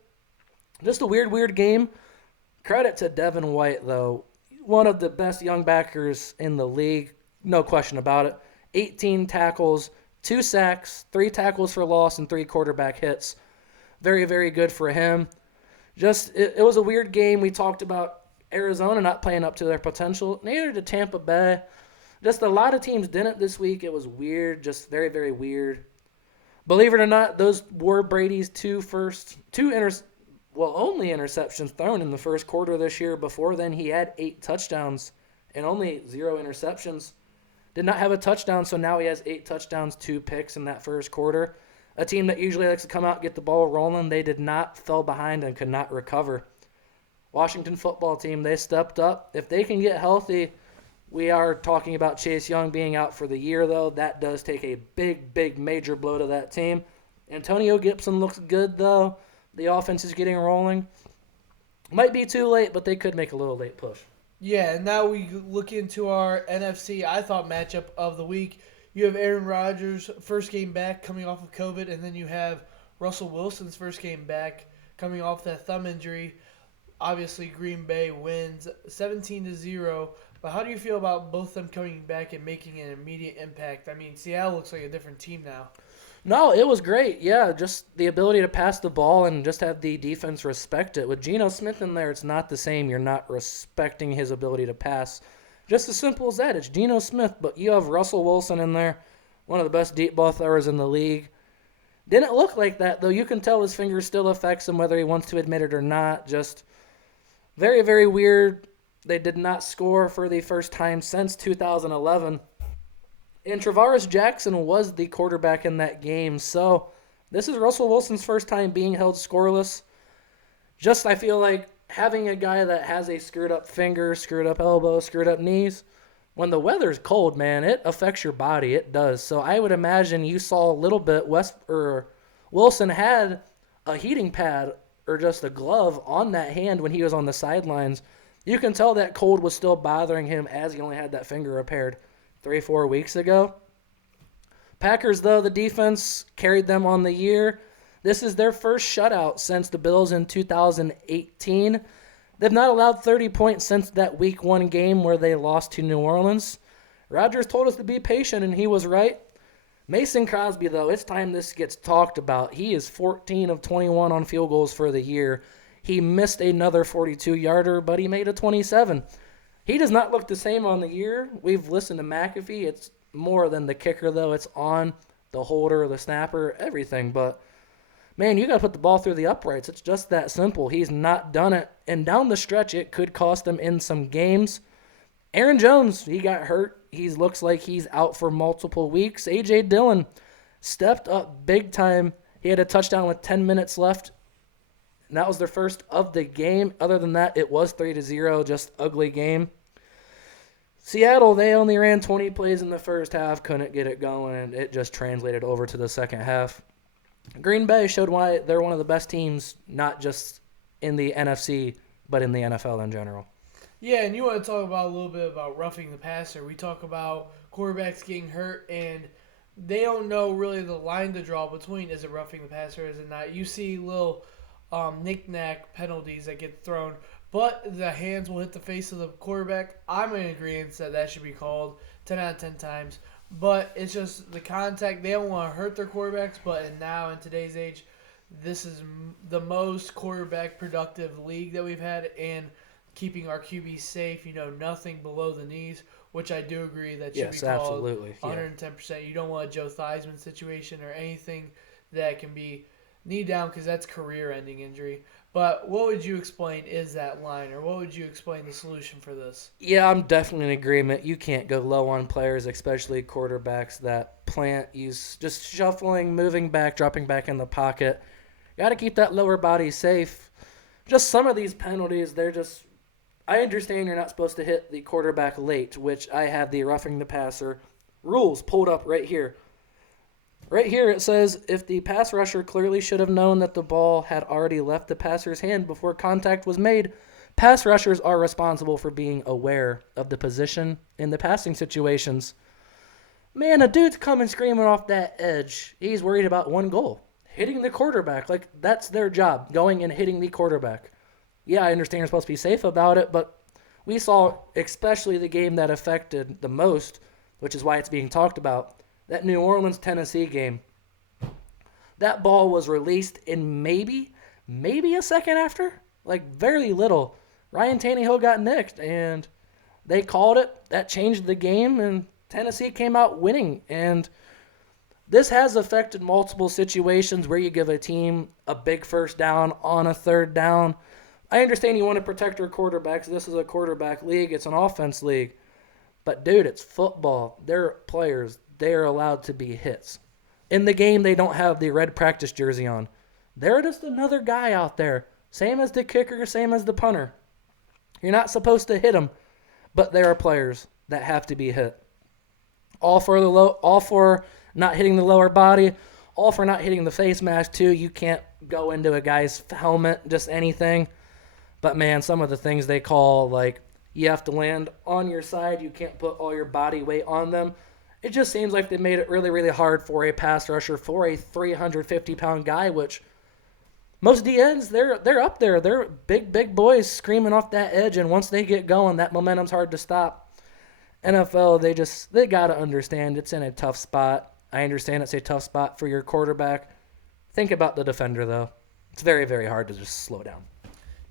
Just a weird game. Credit to Devin White, though. One of the best young backers in the league. No question about it. 18 tackles, 2 sacks, 3 tackles for loss, and 3 quarterback hits. Very, very good for him. It was a weird game. We talked about Arizona not playing up to their potential. Neither did Tampa Bay. Just a lot of teams didn't this week. It was weird. Just very, very weird. Believe it or not, those were Brady's 2 interceptions. only interceptions thrown in the first quarter this year. Before then, he had 8 touchdowns and only 0 interceptions. Did not have a touchdown, so now he has 8 touchdowns, 2 picks in that first quarter. A team that usually likes to come out and get the ball rolling, they did not, fell behind and could not recover. Washington football team, they stepped up. If they can get healthy, we are talking about Chase Young being out for the year, though. That does take a big, major blow to that team. Antonio Gibson looks good, though. The offense is getting rolling. Might be too late, but they could make a little late push. Yeah, and now we look into our NFC, I thought, matchup of the week. You have Aaron Rodgers' first game back coming off of COVID, and then you have Russell Wilson's first game back coming off that thumb injury. Obviously, Green Bay wins 17-0. But how do you feel about both of them coming back and making an immediate impact? I mean, Seattle looks like a different team now. No, it was great. Yeah, just the ability to pass the ball and just have the defense respect it. With Geno Smith in there, it's not the same. You're not respecting his ability to pass. Just as simple as that. It's Geno Smith, but you have Russell Wilson in there, one of the best deep ball throwers in the league. Didn't look like that, though. You can tell his finger still affects him, whether he wants to admit it or not. Just very, very weird. They did not score for the first time since 2011. And Travaris Jackson was the quarterback in that game. So this is Russell Wilson's first time being held scoreless. Just, I feel like, having a guy that has a screwed up finger, screwed up elbow, screwed up knees, when the weather's cold, man, it affects your body. It does. So I would imagine you saw a little bit, Wilson had a heating pad or just a glove on that hand when he was on the sidelines. You can tell that cold was still bothering him as he only had that finger repaired 3-4 weeks ago. Packers, though, the defense carried them on the year. This is their first shutout since the Bills in 2018. They've not allowed 30 points since that Week 1 game where they lost to New Orleans. Rodgers told us to be patient, and he was right. Mason Crosby, though, it's time this gets talked about. He is 14 of 21 on field goals for the year. He missed another 42-yarder, but he made a 27. He does not look the same on the year. We've listened to McAfee. It's more than the kicker, though. It's on the holder, the snapper, everything. But, man, you got to put the ball through the uprights. It's just that simple. He's not done it. And down the stretch, it could cost him in some games. Aaron Jones, he got hurt. He looks like he's out for multiple weeks. A.J. Dillon stepped up big time. He had a touchdown with 10 minutes left. And that was their first of the game. Other than that, it was 3-0, just ugly game. Seattle, they only ran 20 plays in the first half, couldn't get it going, and it just translated over to the second half. Green Bay showed why they're one of the best teams, not just in the NFC, but in the NFL in general. Yeah, and you want to talk about a little bit about roughing the passer. We talk about quarterbacks getting hurt, and they don't know really the line to draw between is it roughing the passer or is it not. You see little knick-knack penalties that get thrown, but the hands will hit the face of the quarterback. I'm in agreement that should be called 10 out of 10 times. But it's just the contact. They don't want to hurt their quarterbacks, but now in today's age, this is the most quarterback productive league that we've had, and keeping our QB safe, nothing below the knees, which I do agree that should be called absolutely. 110%. You don't want a Joe Theismann situation or anything that can be knee down because that's career-ending injury. But what would you explain is that line, or what would you explain the solution for this? Yeah, I'm definitely in agreement. You can't go low on players, especially quarterbacks that plant. Use just shuffling, moving back, dropping back in the pocket. Got to keep that lower body safe. Just some of these penalties, they're just... I understand you're not supposed to hit the quarterback late, which I have the roughing the passer rules pulled up right here. Right here it says, if the pass rusher clearly should have known that the ball had already left the passer's hand before contact was made, pass rushers are responsible for being aware of the position in the passing situations. Man, a dude's coming screaming off that edge. He's worried about one goal, hitting the quarterback. Like, that's their job, going and hitting the quarterback. Yeah, I understand you're supposed to be safe about it, but we saw, especially the game that affected the most, which is why it's being talked about, that New Orleans-Tennessee game. That ball was released in maybe a second after. Like, very little. Ryan Tannehill got nicked, and they called it. That changed the game, and Tennessee came out winning. And This has affected multiple situations where you give a team a big first down on a third down. I understand you want to protect your quarterbacks. This is a quarterback league. It's an offense league. But, dude, it's football. They're players. They are allowed to be hits. In the game, they don't have the red practice jersey on. They're just another guy out there. Same as the kicker, same as the punter. You're not supposed to hit them, but there are players that have to be hit. All for not hitting the lower body, all for not hitting the face mask too. You can't go into a guy's helmet, just anything. But man, some of the things they call, like you have to land on your side, you can't put all your body weight on them. It just seems like they made it really, really hard for a pass rusher, for a 350-pound guy, which most DNs, they're up there. They're big boys screaming off that edge, and once they get going, that momentum's hard to stop. NFL, they got to understand it's in a tough spot. I understand it's a tough spot for your quarterback. Think about the defender, though. It's very, very hard to just slow down.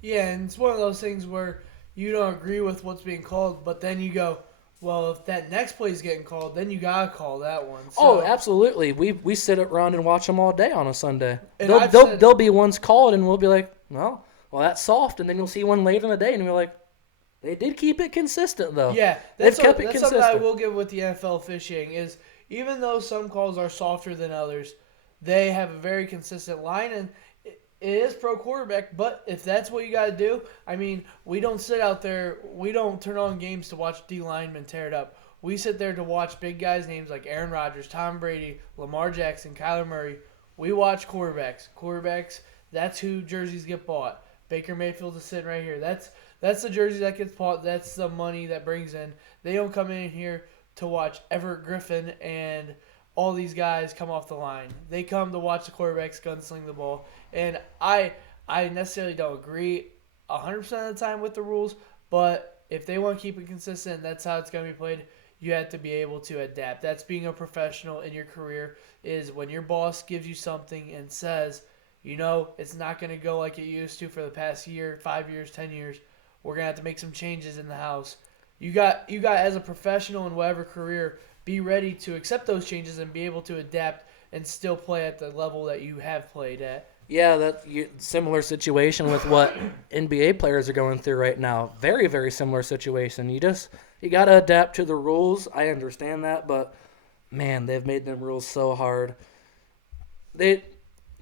Yeah, and it's one of those things where you don't agree with what's being called, but then you go, well, if that next play is getting called, then you got to call that one. So, absolutely. We sit around and watch them all day on a Sunday. There'll be ones called, and we'll be like, well, that's soft. And then you'll see one later in the day, and we're like, they did keep it consistent, though. Yeah, that's something I will give with the NFL officiating is even though some calls are softer than others, they have a very consistent line, and it is pro quarterback. But if that's what you got to do, I mean, we don't sit out there. We don't turn on games to watch D linemen tear it up. We sit there to watch big guys' names like Aaron Rodgers, Tom Brady, Lamar Jackson, Kyler Murray. We watch quarterbacks. Quarterbacks, that's who jerseys get bought. Baker Mayfield is sitting right here. That's the jersey that gets bought. That's the money that brings in. They don't come in here to watch Everett Griffin and all these guys come off the line. They come to watch the quarterbacks gunsling the ball. And I necessarily don't agree 100% of the time with the rules, but if they want to keep it consistent, that's how it's going to be played. You have to be able to adapt. That's being a professional in your career is when your boss gives you something and says, it's not going to go like it used to for the past year, 5 years, 10 years. We're going to have to make some changes in the house. You got as a professional in whatever career, be ready to accept those changes and be able to adapt and still play at the level that you have played at. Yeah, that's similar situation with what NBA players are going through right now. Very, very similar situation. You got to adapt to the rules. I understand that, but man, they've made them rules so hard. They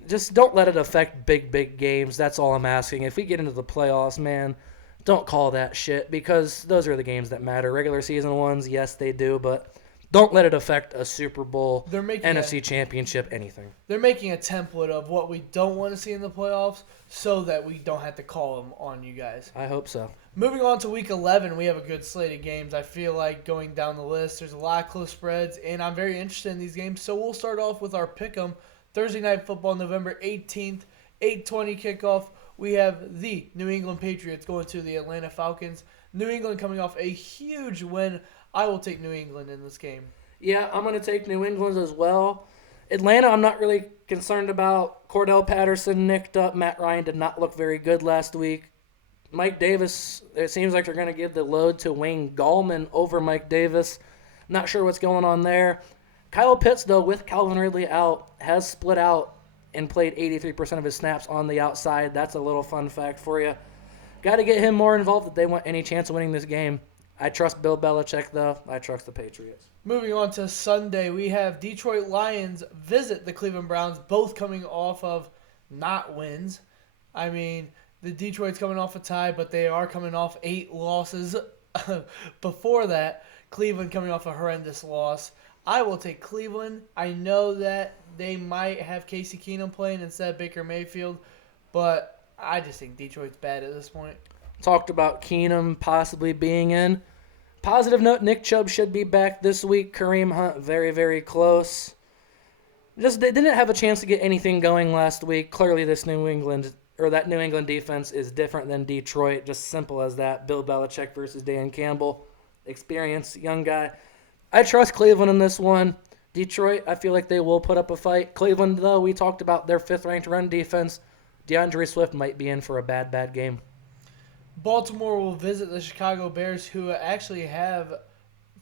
just don't let it affect big games. That's all I'm asking. If we get into the playoffs, man, don't call that shit because those are the games that matter. Regular season ones, yes, they do, but don't let it affect a Super Bowl, NFC Championship, anything. They're making a template of what we don't want to see in the playoffs so that we don't have to call them on you guys. I hope so. Moving on to Week 11, we have a good slate of games. I feel like going down the list, there's a lot of close spreads, and I'm very interested in these games. So we'll start off with our pick'em. Thursday Night Football, November 18th, 8:20 kickoff. We have the New England Patriots going to the Atlanta Falcons. New England coming off a huge win. I will take New England in this game. Yeah, I'm going to take New England as well. Atlanta, I'm not really concerned about. Cordell Patterson nicked up. Matt Ryan did not look very good last week. Mike Davis, it seems like they're going to give the load to Wayne Gallman over Mike Davis. Not sure what's going on there. Kyle Pitts, though, with Calvin Ridley out, has split out and played 83% of his snaps on the outside. That's a little fun fact for you. Got to get him more involved if they want any chance of winning this game. I trust Bill Belichick, though. I trust the Patriots. Moving on to Sunday, we have Detroit Lions visit the Cleveland Browns, both coming off of not wins. I mean, the Detroit's coming off a tie, but they are coming off 8 losses before that. Cleveland coming off a horrendous loss. I will take Cleveland. I know that they might have Casey Keenum playing instead of Baker Mayfield, but I just think Detroit's bad at this point. Talked about Keenum possibly being in. Positive note, Nick Chubb should be back this week. Kareem Hunt, very, very close. They didn't have a chance to get anything going last week. Clearly that New England defense is different than Detroit. Just simple as that. Bill Belichick versus Dan Campbell. Experienced young guy. I trust Cleveland in this one. Detroit, I feel like they will put up a fight. Cleveland, though, we talked about their 5th-ranked run defense. DeAndre Swift might be in for a bad game. Baltimore will visit the Chicago Bears, who actually have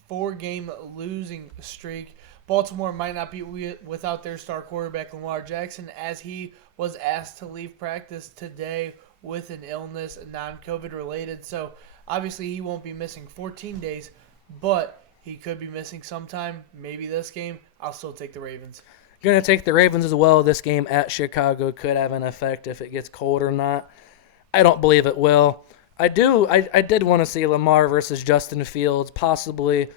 4-game losing streak. Baltimore might not be without their star quarterback Lamar Jackson, as he was asked to leave practice today with an illness, non-COVID related. So obviously he won't be missing 14 days, but he could be missing sometime, maybe this game. I'll still take the Ravens. Going to take the Ravens as well. This game at Chicago could have an effect if it gets cold or not. I don't believe it will. I did want to see Lamar versus Justin Fields. Possibly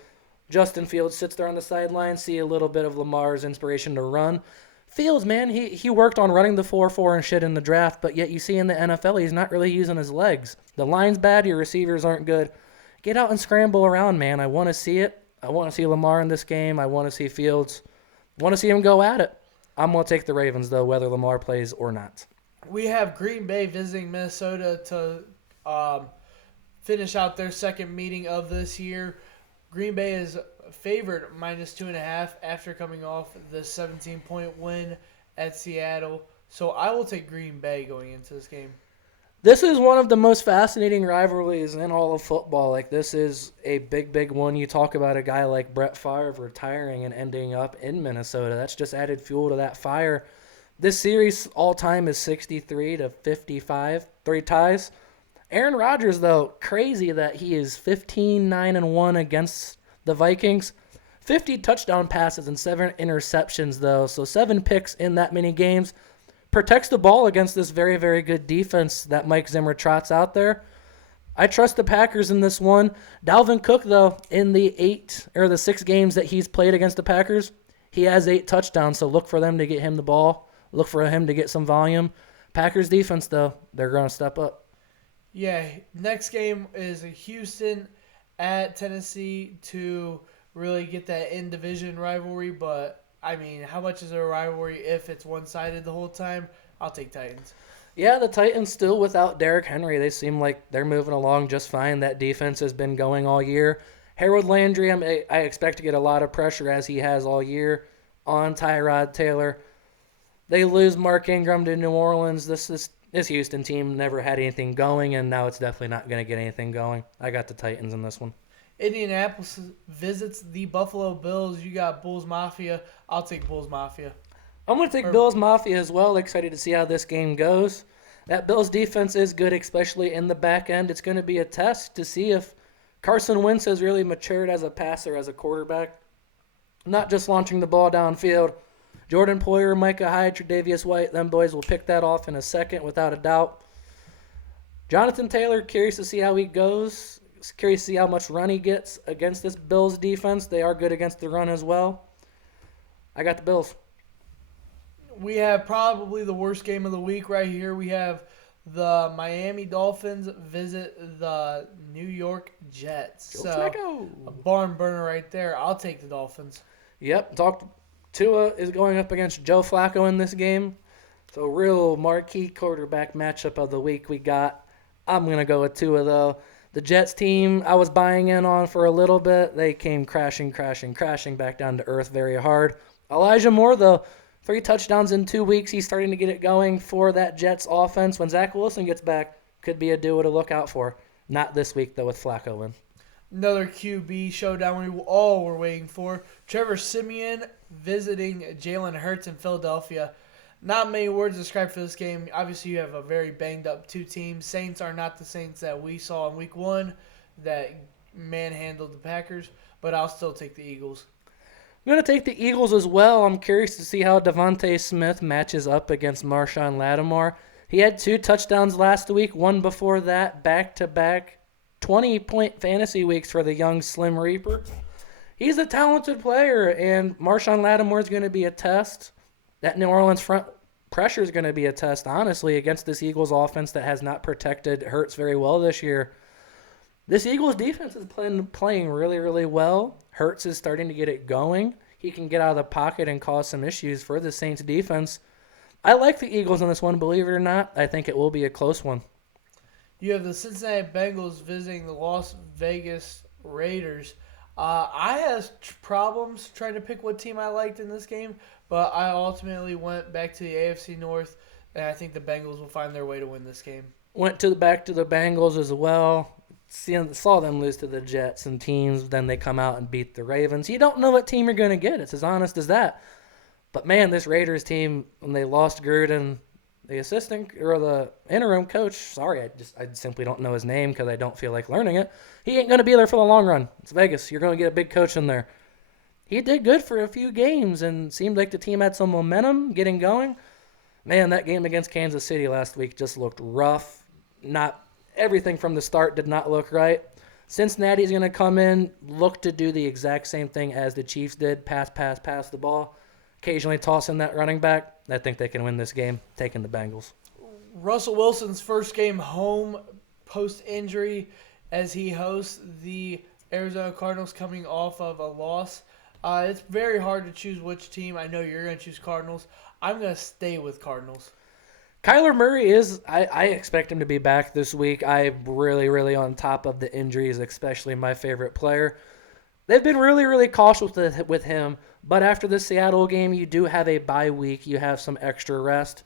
Justin Fields sits there on the sideline, see a little bit of Lamar's inspiration to run. Fields, man, he worked on running the 4.4 and shit in the draft, but yet you see in the NFL he's not really using his legs. The line's bad, your receivers aren't good. Get out and scramble around, man. I want to see it. I want to see Lamar in this game. I want to see Fields. I want to see him go at it. I'm going to take the Ravens, though, whether Lamar plays or not. We have Green Bay visiting Minnesota to finish out their second meeting of this year. Green Bay is favored -2.5 after coming off the 17-point win at Seattle. So I will take Green Bay going into this game. This is one of the most fascinating rivalries in all of football. Like, this is a big, big one. You talk about a guy like Brett Favre retiring and ending up in Minnesota. That's just added fuel to that fire. This series all-time is 63-55, 3 ties. Aaron Rodgers, though, crazy that he is 15-9-1 against the Vikings. 50 touchdown passes and 7 interceptions, though. So 7 picks in that many games. Protects the ball against this very, very good defense that Mike Zimmer trots out there. I trust the Packers in this one. Dalvin Cook, though, in the 6 games that he's played against the Packers, he has 8 touchdowns, so look for them to get him the ball. Look for him to get some volume. Packers defense, though, they're going to step up. Yeah, next game is Houston at Tennessee to really get that in-division rivalry, but I mean, how much is a rivalry if it's one-sided the whole time? I'll take Titans. Yeah, the Titans still without Derrick Henry. They seem like they're moving along just fine. That defense has been going all year. Harold Landry, I expect to get a lot of pressure as he has all year on Tyrod Taylor. They lose Mark Ingram to New Orleans. This Houston team never had anything going, and now it's definitely not going to get anything going. I got the Titans in this one. Indianapolis visits the Buffalo Bills. You got Bulls Mafia. I'll take Bulls Mafia. I'm going to take Bills Mafia as well. Excited to see how this game goes. That Bills defense is good, especially in the back end. It's going to be a test to see if Carson Wentz has really matured as a passer, as a quarterback. Not just launching the ball downfield. Jordan Poyer, Micah Hyde, Tre'Davious White, them boys will pick that off in a second without a doubt. Jonathan Taylor, curious to see how he goes. Curious to see how much run he gets against this Bills defense. They are good against the run as well. I got the Bills. We have probably the worst game of the week right here. We have the Miami Dolphins visit the New York Jets. So a barn burner right there. I'll take the Dolphins. Yep. Tua is going up against Joe Flacco in this game. So real marquee quarterback matchup of the week we got. I'm going to go with Tua, though. The Jets team I was buying in on for a little bit. They came crashing back down to earth very hard. Elijah Moore, though, 3 touchdowns in 2 weeks. He's starting to get it going for that Jets offense. When Zach Wilson gets back, could be a duo to look out for. Not this week, though, with Flacco in. Another QB showdown we all were waiting for. Trevor Siemian visiting Jalen Hurts in Philadelphia. Not many words to describe for this game. Obviously, you have a very banged-up 2 teams. Saints are not the Saints that we saw in Week 1 that manhandled the Packers, but I'll still take the Eagles. I'm going to take the Eagles as well. I'm curious to see how Devontae Smith matches up against Marshawn Lattimore. He had 2 touchdowns last week, one before that, back-to-back 20-point fantasy weeks for the young Slim Reaper. He's a talented player, and Marshawn Lattimore is going to be a test. That New Orleans front pressure is going to be a test, honestly, against this Eagles offense that has not protected Hurts very well this year. This Eagles defense is playing really, really well. Hurts is starting to get it going. He can get out of the pocket and cause some issues for the Saints defense. I like the Eagles on this one, believe it or not. I think it will be a close one. You have the Cincinnati Bengals visiting the Las Vegas Raiders. I had problems trying to pick what team I liked in this game, but I ultimately went back to the AFC North, and I think the Bengals will find their way to win this game. Went back to the Bengals as well. saw them lose to the Jets and teams. Then they come out and beat the Ravens. You don't know what team you're going to get. It's as honest as that. But, man, this Raiders team, when they lost Gruden, the assistant or the interim coach, sorry, I simply don't know his name because I don't feel like learning it. He ain't going to be there for the long run. It's Vegas. You're going to get a big coach in there. He did good for a few games and seemed like the team had some momentum getting going. Man, that game against Kansas City last week just looked rough. Not everything from the start did not look right. Cincinnati's going to come in, look to do the exact same thing as the Chiefs did, pass the ball, occasionally toss in that running back. I think they can win this game, taking the Bengals. Russell Wilson's first game home post-injury as he hosts the Arizona Cardinals coming off of a loss. It's very hard to choose which team. I know you're going to choose Cardinals. I'm going to stay with Cardinals. Kyler Murray I expect him to be back this week. I'm really, really on top of the injuries, especially my favorite player. They've been really, really cautious with him, but after the Seattle game, you do have a bye week. You have some extra rest.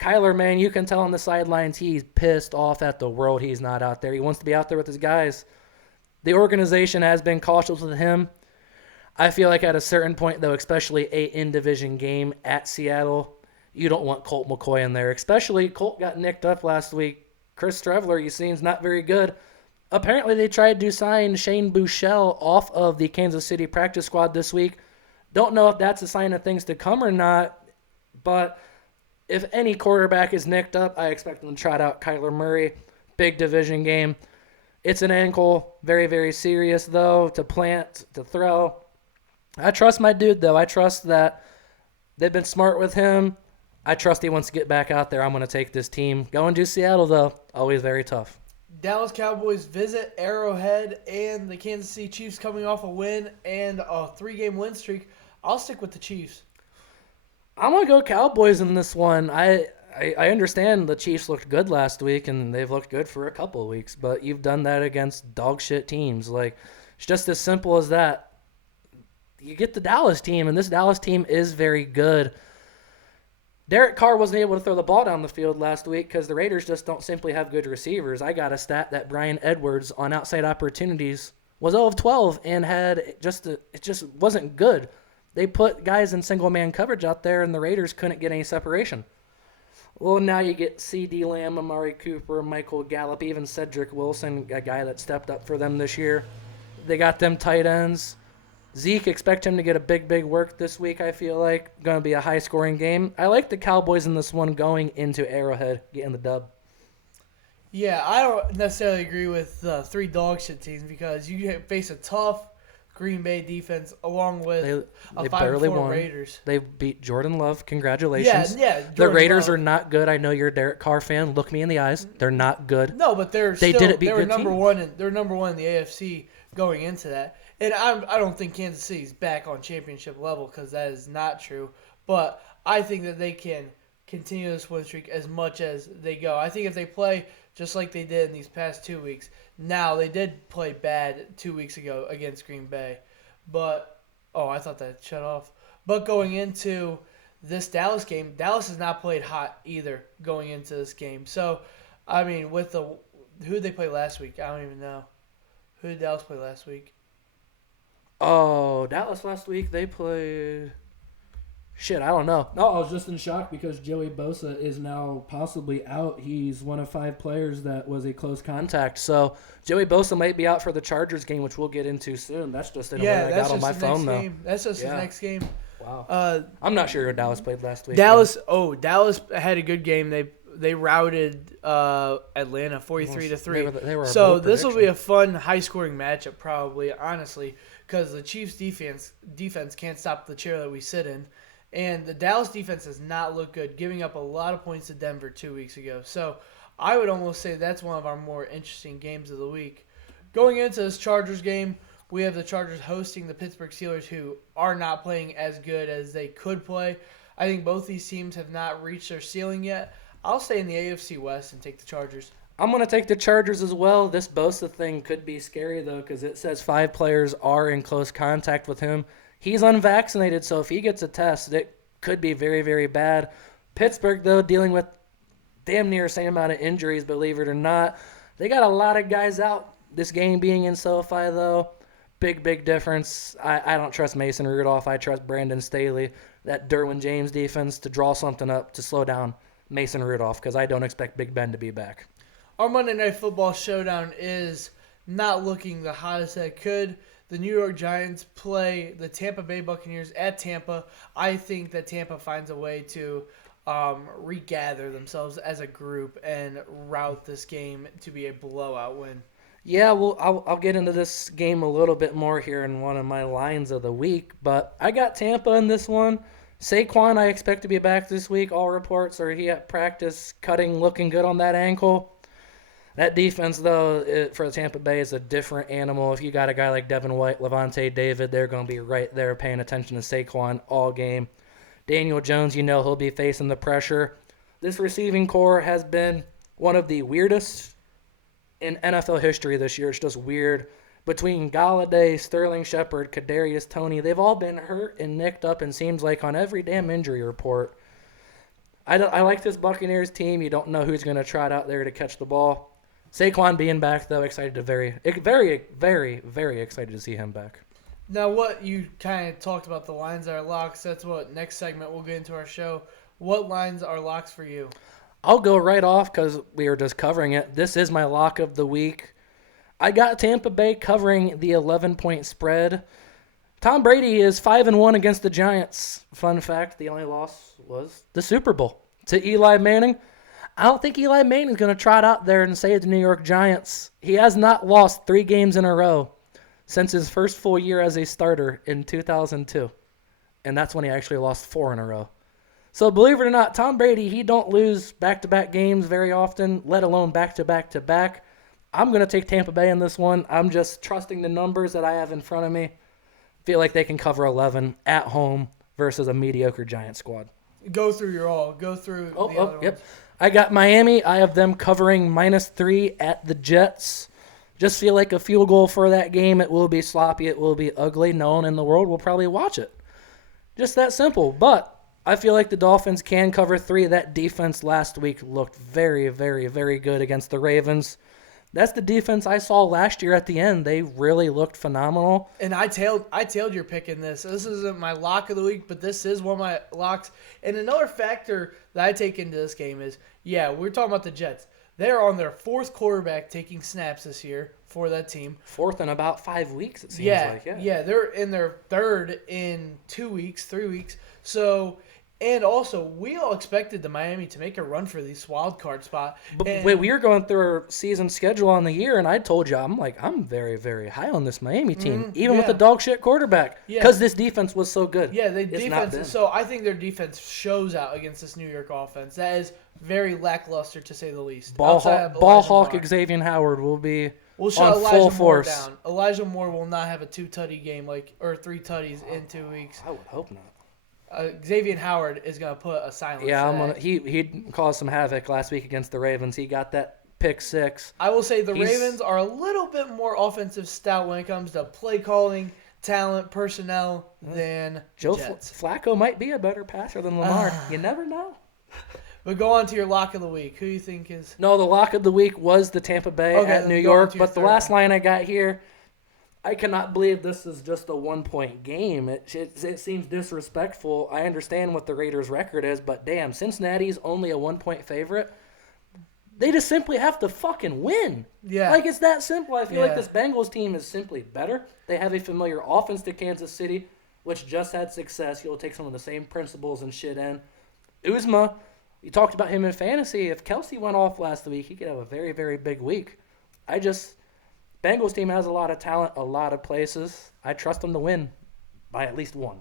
Kyler, man, you can tell on the sidelines he's pissed off at the world he's not out there. He wants to be out there with his guys. The organization has been cautious with him. I feel like at a certain point, though, especially a in-division game at Seattle, you don't want Colt McCoy in there. Especially Colt got nicked up last week. Chris Streveler, you seen, is not very good. Apparently, they tried to sign Shane Buechele off of the Kansas City practice squad this week. Don't know if that's a sign of things to come or not, but if any quarterback is nicked up, I expect them to trot out Kyler Murray. Big division game. It's an ankle. Very, very serious, though, to plant, to throw. I trust my dude, though. I trust that they've been smart with him. I trust he wants to get back out there. I'm going to take this team. Going to Seattle, though, always very tough. Dallas Cowboys visit Arrowhead, and the Kansas City Chiefs coming off a win and a 3-game win streak. I'll stick with the Chiefs. I'm going to go Cowboys in this one. I understand the Chiefs looked good last week, and they've looked good for a couple of weeks, but you've done that against dog shit teams. Like, it's just as simple as that. You get the Dallas team, and this Dallas team is very good. Derek Carr wasn't able to throw the ball down the field last week because the Raiders just don't simply have good receivers. I got a stat that Bryan Edwards on outside opportunities was 0 of 12 and it just wasn't good. They put guys in single-man coverage out there, and the Raiders couldn't get any separation. Well, now you get C.D. Lamb, Amari Cooper, Michael Gallup, even Cedric Wilson, a guy that stepped up for them this year. They got them tight ends. Zeke, expect him to get a big work this week, I feel like. Going to be a high-scoring game. I like the Cowboys in this one going into Arrowhead, getting the dub. Yeah, I don't necessarily agree with 3 dog shit teams because you face a tough Green Bay defense along with they a barely 5-4 won. Raiders. They beat Jordan Love. Congratulations. Yeah. The Raiders are not good. I know you're a Derek Carr fan. Look me in the eyes. They're not good. No, but they were number teams. one. They're number one in the AFC going into that. And I don't think Kansas City's back on championship level because that is not true. But I think that they can continue this win streak as much as they go. I think if they play just like they did in these past 2 weeks, now they did play bad 2 weeks ago against Green Bay. But, I thought that shut off. But going into this Dallas game, Dallas has not played hot either going into this game. So, I mean, who did they play last week? I don't even know. Who did Dallas play last week? Oh, Dallas last week, they played... Shit, I don't know. No, I was just in shock because Joey Bosa is now possibly out. He's one of 5 players that was a close contact. So, Joey Bosa might be out for the Chargers game, which we'll get into soon. That's just an alert I got on my phone, though. That's just his next game. Wow. I'm not sure who Dallas played last week. Dallas had a good game. They routed Atlanta 43-3. They were so this will be a fun, high-scoring matchup, probably, honestly, because the Chiefs' defense can't stop the chair that we sit in. And the Dallas defense does not look good, giving up a lot of points to Denver 2 weeks ago. So I would almost say that's one of our more interesting games of the week. Going into this Chargers game, we have the Chargers hosting the Pittsburgh Steelers, who are not playing as good as they could play. I think both these teams have not reached their ceiling yet. I'll stay in the AFC West and take the Chargers. I'm going to take the Chargers as well. This Bosa thing could be scary, though, because it says 5 players are in close contact with him. He's unvaccinated, so if he gets a test, it could be very, very bad. Pittsburgh, though, dealing with damn near the same amount of injuries, believe it or not. They got a lot of guys out This game being in SoFi, though, big difference. I don't trust Mason Rudolph. I trust Brandon Staley, that Derwin James defense, to draw something up to slow down Mason Rudolph, because I don't expect Big Ben to be back. Our Monday Night Football showdown is not looking the hottest that it could. The New York Giants play the Tampa Bay Buccaneers at Tampa. I think that Tampa finds a way to regather themselves as a group and route this game to be a blowout win. Yeah, well, I'll get into this game a little bit more here in one of my lines of the week, but I got Tampa in this one. Saquon, I expect to be back this week. All reports are he at practice, cutting, looking good on that ankle. That defense, though, for Tampa Bay is a different animal. If you got a guy like Devin White, Levante David, they're going to be right there paying attention to Saquon all game. Daniel Jones, he'll be facing the pressure. This receiving core has been one of the weirdest in NFL history this year. It's just weird. Between Galladay, Sterling Shepard, Kadarius Toney, they've all been hurt and nicked up, and seems like on every damn injury report. I like this Buccaneers team. You don't know who's going to trot out there to catch the ball. Saquon being back, though, very excited to see him back. Now, what you kind of talked about, the lines are locks. That's what next segment we'll get into our show. What lines are locks for you? I'll go right off because we were just covering it. This is my lock of the week. I got Tampa Bay covering the 11-point spread. Tom Brady is 5-1 against the Giants. Fun fact, the only loss was the Super Bowl to Eli Manning. I don't think Eli Manning is going to trot out there and save the New York Giants. He has not lost 3 games in a row since his first full year as a starter in 2002. And that's when he actually lost 4 in a row. So believe it or not, Tom Brady, he don't lose back-to-back games very often, let alone back-to-back-to-back. I'm going to take Tampa Bay in this one. I'm just trusting the numbers that I have in front of me. Feel like they can cover 11 at home versus a mediocre Giant squad. Go through your all. Go through the other Yep. ones. I got Miami. I have them covering -3 at the Jets. Just feel like a field goal for that game. It will be sloppy. It will be ugly. No one in the world will probably watch it. Just that simple. But I feel like the Dolphins can cover 3. That defense last week looked very good against the Ravens. That's the defense I saw last year at the end. They really looked phenomenal. And I tailed your pick in this. This isn't my lock of the week, but this is one of my locks. And another factor that I take into this game is, we're talking about the Jets. They're on their 4th quarterback taking snaps this year for that team. 4th in about 5 weeks, it seems like. Yeah, they're in their 3rd in 2 weeks, 3 weeks. So, and also, we all expected the Miami to make a run for this wild card spot. But we were going through our season schedule on the year, and I told you, I'm very high on this Miami team, even with a dog shit quarterback, because this defense was so good. Yeah, so I think their defense shows out against this New York offense. That is very lackluster, to say the least. Ball hawk Xavier Howard will be We'll shut on Elijah full Moore force. down. Elijah Moore will not have a 2-tutty game or 3 tutties in 2 weeks. I would hope not. Xavier Howard is going to put a silence. Yeah, he caused some havoc last week against the Ravens. He got that pick 6. I will say the Ravens are a little bit more offensive stout when it comes to play calling, talent, personnel than Joe Jets. Flacco might be a better passer than Lamar. You never know. But go on to your lock of the week. Who do you think is? No, the lock of the week was the Tampa Bay at New York. But the last line I got here, I cannot believe this is just a 1-point game. It seems disrespectful. I understand what the Raiders' record is, but damn, Cincinnati's only a 1-point favorite. They just simply have to fucking win. Yeah. Like, it's that simple. I feel like this Bengals team is simply better. They have a familiar offense to Kansas City, which just had success. You'll take some of the same principles and shit in. Uzma, you talked about him in fantasy. If Kelsey went off last week, he could have a very big week. Bengals team has a lot of talent, a lot of places. I trust them to win by at least 1.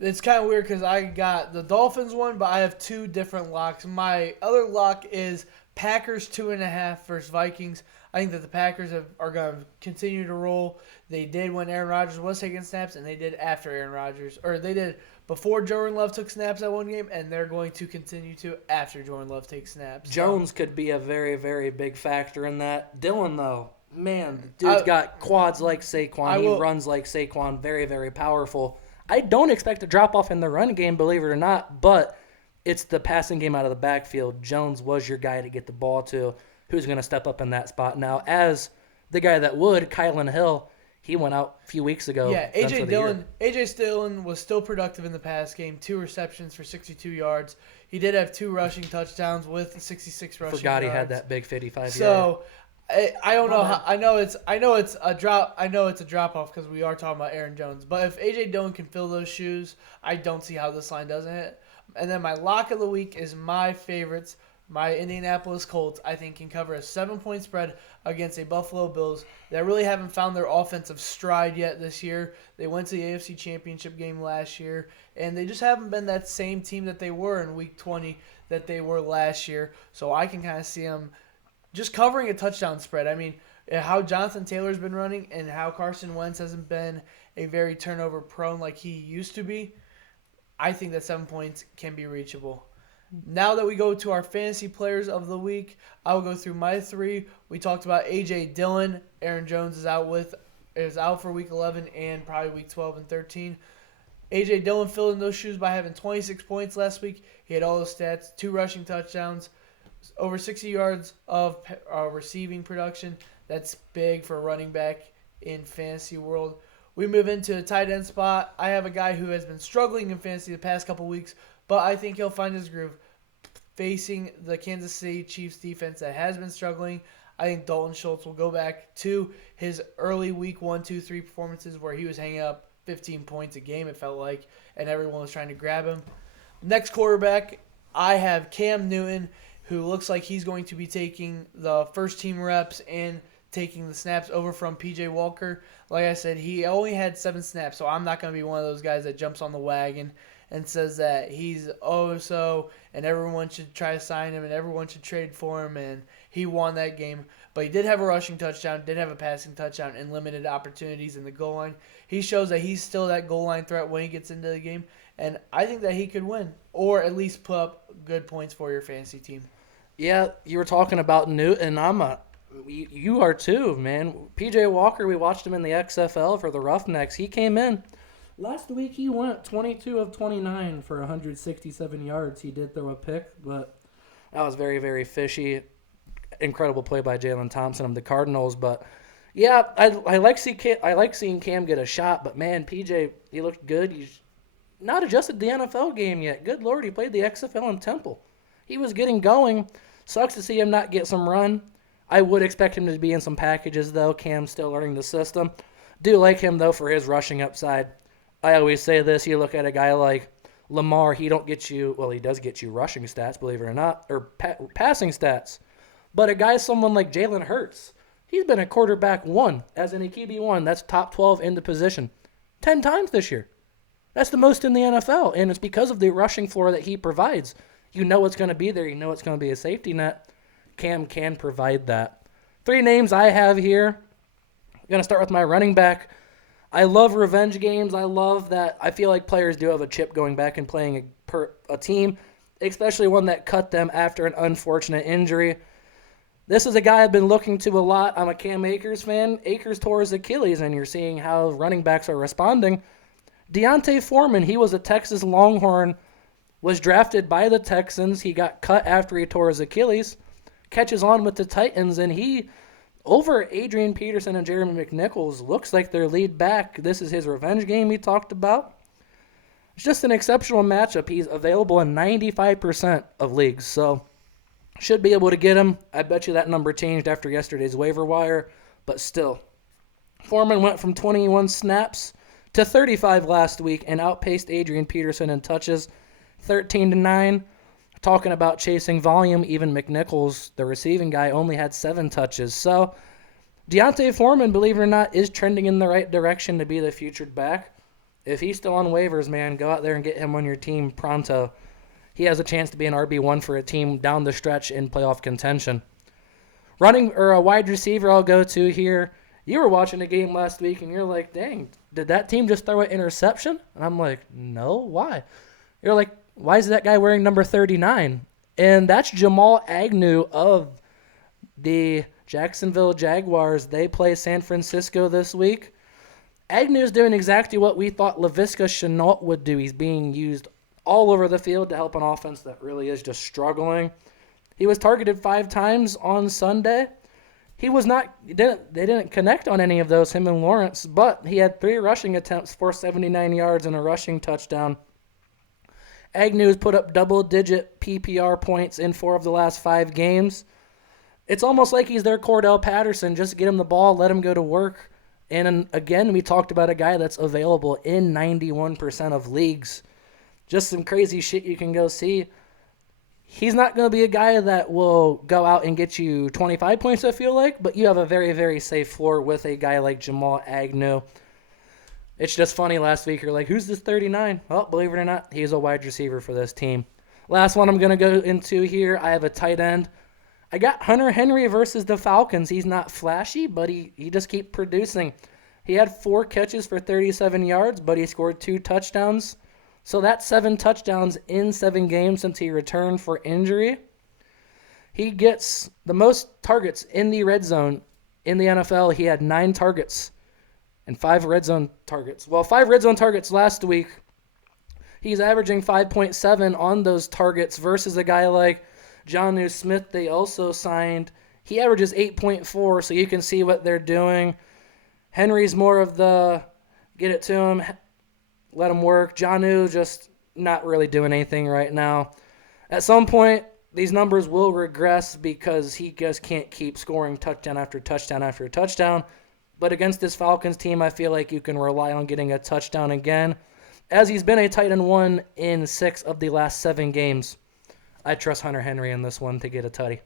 It's kind of weird because I got the Dolphins one, but I have 2 different locks. My other lock is Packers 2.5 versus Vikings. I think that the Packers are going to continue to roll. They did when Aaron Rodgers was taking snaps, and they did after Aaron Rodgers. Or they did before Jordan Love took snaps at one game, and they're going to continue to after Jordan Love takes snaps. Jones could be a very big factor in that. Dylan, though, man, dude's got quads like Saquon. He runs like Saquon. Very powerful. I don't expect a drop-off in the run game, believe it or not, but it's the passing game out of the backfield. Jones was your guy to get the ball to. Who's going to step up in that spot? Now, as the guy that would, Kylan Hill, he went out a few weeks ago. Yeah, done for the year. AJ Dillon was still productive in the pass game. 2 receptions for 62 yards. He did have 2 rushing touchdowns with 66 rushing Forgot yards. he had that big 55 So yard. I don't know. I know it's a drop. I know it's a drop off because we are talking about Aaron Jones. But if AJ Dillon can fill those shoes, I don't see how this line doesn't hit. And then my lock of the week is my favorites. My Indianapolis Colts, I think, can cover a 7-point spread against a Buffalo Bills that really haven't found their offensive stride yet this year. They went to the AFC Championship game last year, and they just haven't been that same team that they were in Week 20 that they were last year. So I can kind of see them just covering a touchdown spread. I mean, how Jonathan Taylor's been running and how Carson Wentz hasn't been a very turnover prone like he used to be, I think that 7 points can be reachable. Now that we go to our fantasy players of the week, I will go through my 3. We talked about A.J. Dillon. Aaron Jones is out for Week 11 and probably Week 12 and 13. A.J. Dillon filled in those shoes by having 26 points last week. He had all those stats, 2 rushing touchdowns, over 60 yards of receiving production. That's big for a running back in fantasy world. We move into a tight end spot. I have a guy who has been struggling in fantasy the past couple weeks, but I think he'll find his groove. Facing the Kansas City Chiefs defense that has been struggling, I think Dalton Schultz will go back to his early Week 1, 2, 3 performances where he was hanging up 15 points a game, it felt like, and everyone was trying to grab him. Next quarterback, I have Cam Newton, who looks like he's going to be taking the first team reps and taking the snaps over from P.J. Walker. Like I said, he only had 7 snaps, so I'm not going to be one of those guys that jumps on the wagon and says that he's oh-so and everyone should try to sign him and everyone should trade for him, and he won that game. But he did have a rushing touchdown, did have a passing touchdown, and limited opportunities in the goal line. He shows that he's still that goal line threat when he gets into the game, and I think that he could win or at least put up good points for your fantasy team. Yeah, you were talking about Newton. You are too, man. P.J. Walker, we watched him in the XFL for the Roughnecks. He came in. Last week he went 22 of 29 for 167 yards. He did throw a pick, but that was very, very fishy. Incredible play by Jalen Thompson of the Cardinals. But, yeah, I like seeing Cam get a shot. But, man, PJ, he looked good. He's not adjusted to the NFL game yet. Good Lord, he played the XFL in Temple. He was getting going. Sucks to see him not get some run. I would expect him to be in some packages, though. Cam's still learning the system. Do like him, though, for his rushing upside. I always say this, you look at a guy like Lamar, he does get you rushing stats, believe it or not, or passing stats. But someone like Jalen Hurts, he's been a quarterback 1, as in a QB1. That's top 12 in the position 10 times this year. That's the most in the NFL, and it's because of the rushing floor that he provides. You know it's going to be there. You know it's going to be a safety net. Cam can provide that. 3 names I have here. I'm going to start with my running back. I love revenge games. I love that. I feel like players do have a chip going back and playing a team, especially one that cut them after an unfortunate injury. This is a guy I've been looking to a lot. I'm a Cam Akers fan. Akers tore his Achilles, and you're seeing how running backs are responding. Deontay Foreman, he was a Texas Longhorn, was drafted by the Texans. He got cut after he tore his Achilles, catches on with the Titans, and he, over Adrian Peterson and Jeremy McNichols, looks like their lead back. This is his revenge game he talked about. It's just an exceptional matchup. He's available in 95% of leagues, so should be able to get him. I bet you that number changed after yesterday's waiver wire, but still. Foreman went from 21 snaps to 35 last week and outpaced Adrian Peterson in touches, 13-9. Talking about chasing volume, even McNichols, the receiving guy, only had 7 touches. So Deontay Foreman, believe it or not, is trending in the right direction to be the featured back. If he's still on waivers, man, go out there and get him on your team pronto. He has a chance to be an RB1 for a team down the stretch in playoff contention. A wide receiver I'll go to here. You were watching a game last week, and you're like, dang, did that team just throw an interception? And I'm like, no, why? You're like, why is that guy wearing number 39? And that's Jamal Agnew of the Jacksonville Jaguars. They play San Francisco this week. Agnew's doing exactly what we thought Laviska Shenault would do. He's being used all over the field to help an offense that really is just struggling. He was targeted 5 times on Sunday. He was not. They didn't connect on any of those, him and Lawrence, but he had 3 rushing attempts for 79 yards and a rushing touchdown. Agnew's put up double-digit PPR points in 4 of the last 5 games. It's almost like he's their Cordell Patterson. Just get him the ball, let him go to work. And again, we talked about a guy that's available in 91% of leagues. Just some crazy shit you can go see. He's not going to be a guy that will go out and get you 25 points, I feel like, but you have a very, very safe floor with a guy like Jamal Agnew. It's just funny, last week you're like, who's this 39? Well, believe it or not, he's a wide receiver for this team. Last one I'm going to go into here, I have a tight end. I got Hunter Henry versus the Falcons. He's not flashy, but he just keeps producing. He had 4 catches for 37 yards, but he scored 2 touchdowns. So that's 7 touchdowns in 7 games since he returned for injury. He gets the most targets in the red zone in the NFL. He had 9 targets and 5 red zone targets. Well, 5 red zone targets last week. He's averaging 5.7 on those targets versus a guy like Jonnu Smith they also signed. He averages 8.4, so you can see what they're doing. Henry's more of the get it to him, let him work. Jonnu just not really doing anything right now. At some point, these numbers will regress because he just can't keep scoring touchdown after touchdown after touchdown. But against this Falcons team, I feel like you can rely on getting a touchdown again, as he's been a tight end 1 in 6 of the last 7 games. I trust Hunter Henry in this one to get a tutty.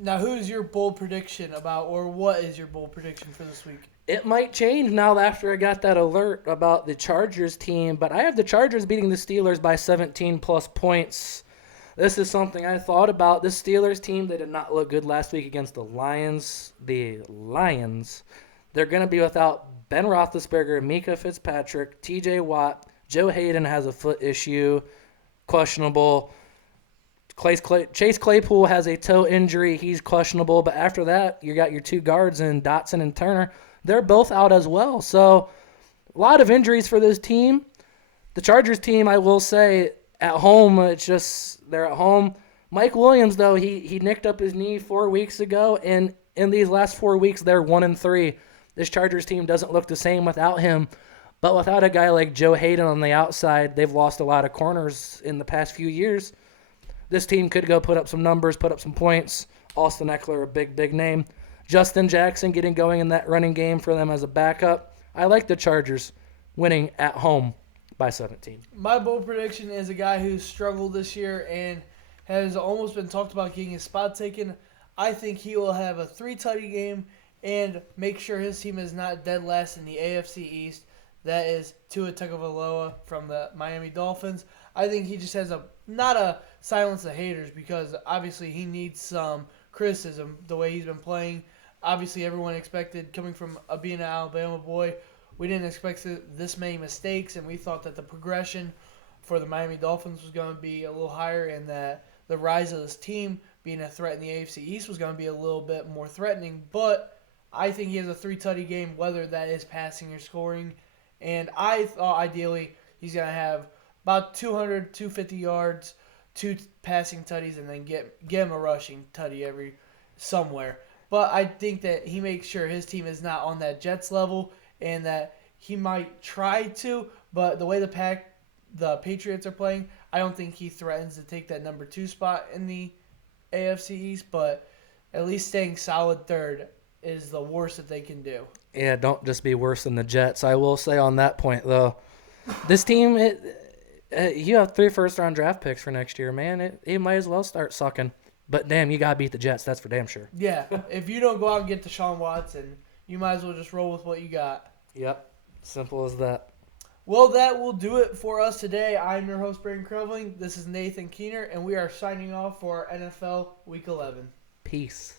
Now, who's your bold prediction about, or what is your bold prediction for this week? It might change now after I got that alert about the Chargers team, but I have the Chargers beating the Steelers by 17-plus points. This is something I thought about. This Steelers team, they did not look good last week against the Lions. They're going to be without Ben Roethlisberger, Mika Fitzpatrick, T.J. Watt. Joe Hayden has a foot issue, questionable. Chase Claypool has a toe injury. He's questionable. But after that, you got your 2 guards in Dotson and Turner. They're both out as well. So a lot of injuries for this team. The Chargers team, I will say, at home, it's just they're at home. Mike Williams, though, he nicked up his knee 4 weeks ago, and in these last 4 weeks, they're 1-3. This Chargers team doesn't look the same without him. But without a guy like Joe Hayden on the outside, they've lost a lot of corners in the past few years. This team could go put up some numbers, put up some points. Austin Eckler, a big, big name. Justin Jackson getting going in that running game for them as a backup. I like the Chargers winning at home by 17. My bold prediction is a guy who's struggled this year and has almost been talked about getting his spot taken. I think he will have a 3-tutty game and make sure his team is not dead last in the AFC East. That is Tua Tagovailoa from the Miami Dolphins. I think he just has not a silence the haters, because obviously he needs some criticism the way he's been playing. Obviously everyone expected, coming from being an Alabama boy, we didn't expect this many mistakes, and we thought that the progression for the Miami Dolphins was going to be a little higher, and that the rise of this team being a threat in the AFC East was going to be a little bit more threatening. But I think he has a 3-tutty game, whether that is passing or scoring. And I thought ideally he's going to have about 200, 250 yards, 2 passing tutties, and then get him a rushing tutty somewhere. But I think that he makes sure his team is not on that Jets level, and that he might try to, but the way the Patriots are playing, I don't think he threatens to take that number 2 spot in the AFC East, but at least staying solid third is the worst that they can do. Yeah, don't just be worse than the Jets. I will say on that point, though, this team, you have 3 first-round draft picks for next year, man. It might as well start sucking. But, damn, you got to beat the Jets. That's for damn sure. Yeah, if you don't go out and get Deshaun Watson, you might as well just roll with what you got. Yep, simple as that. Well, that will do it for us today. I'm your host, Brandon Krevling. This is Nathan Keener, and we are signing off for NFL Week 11. Peace.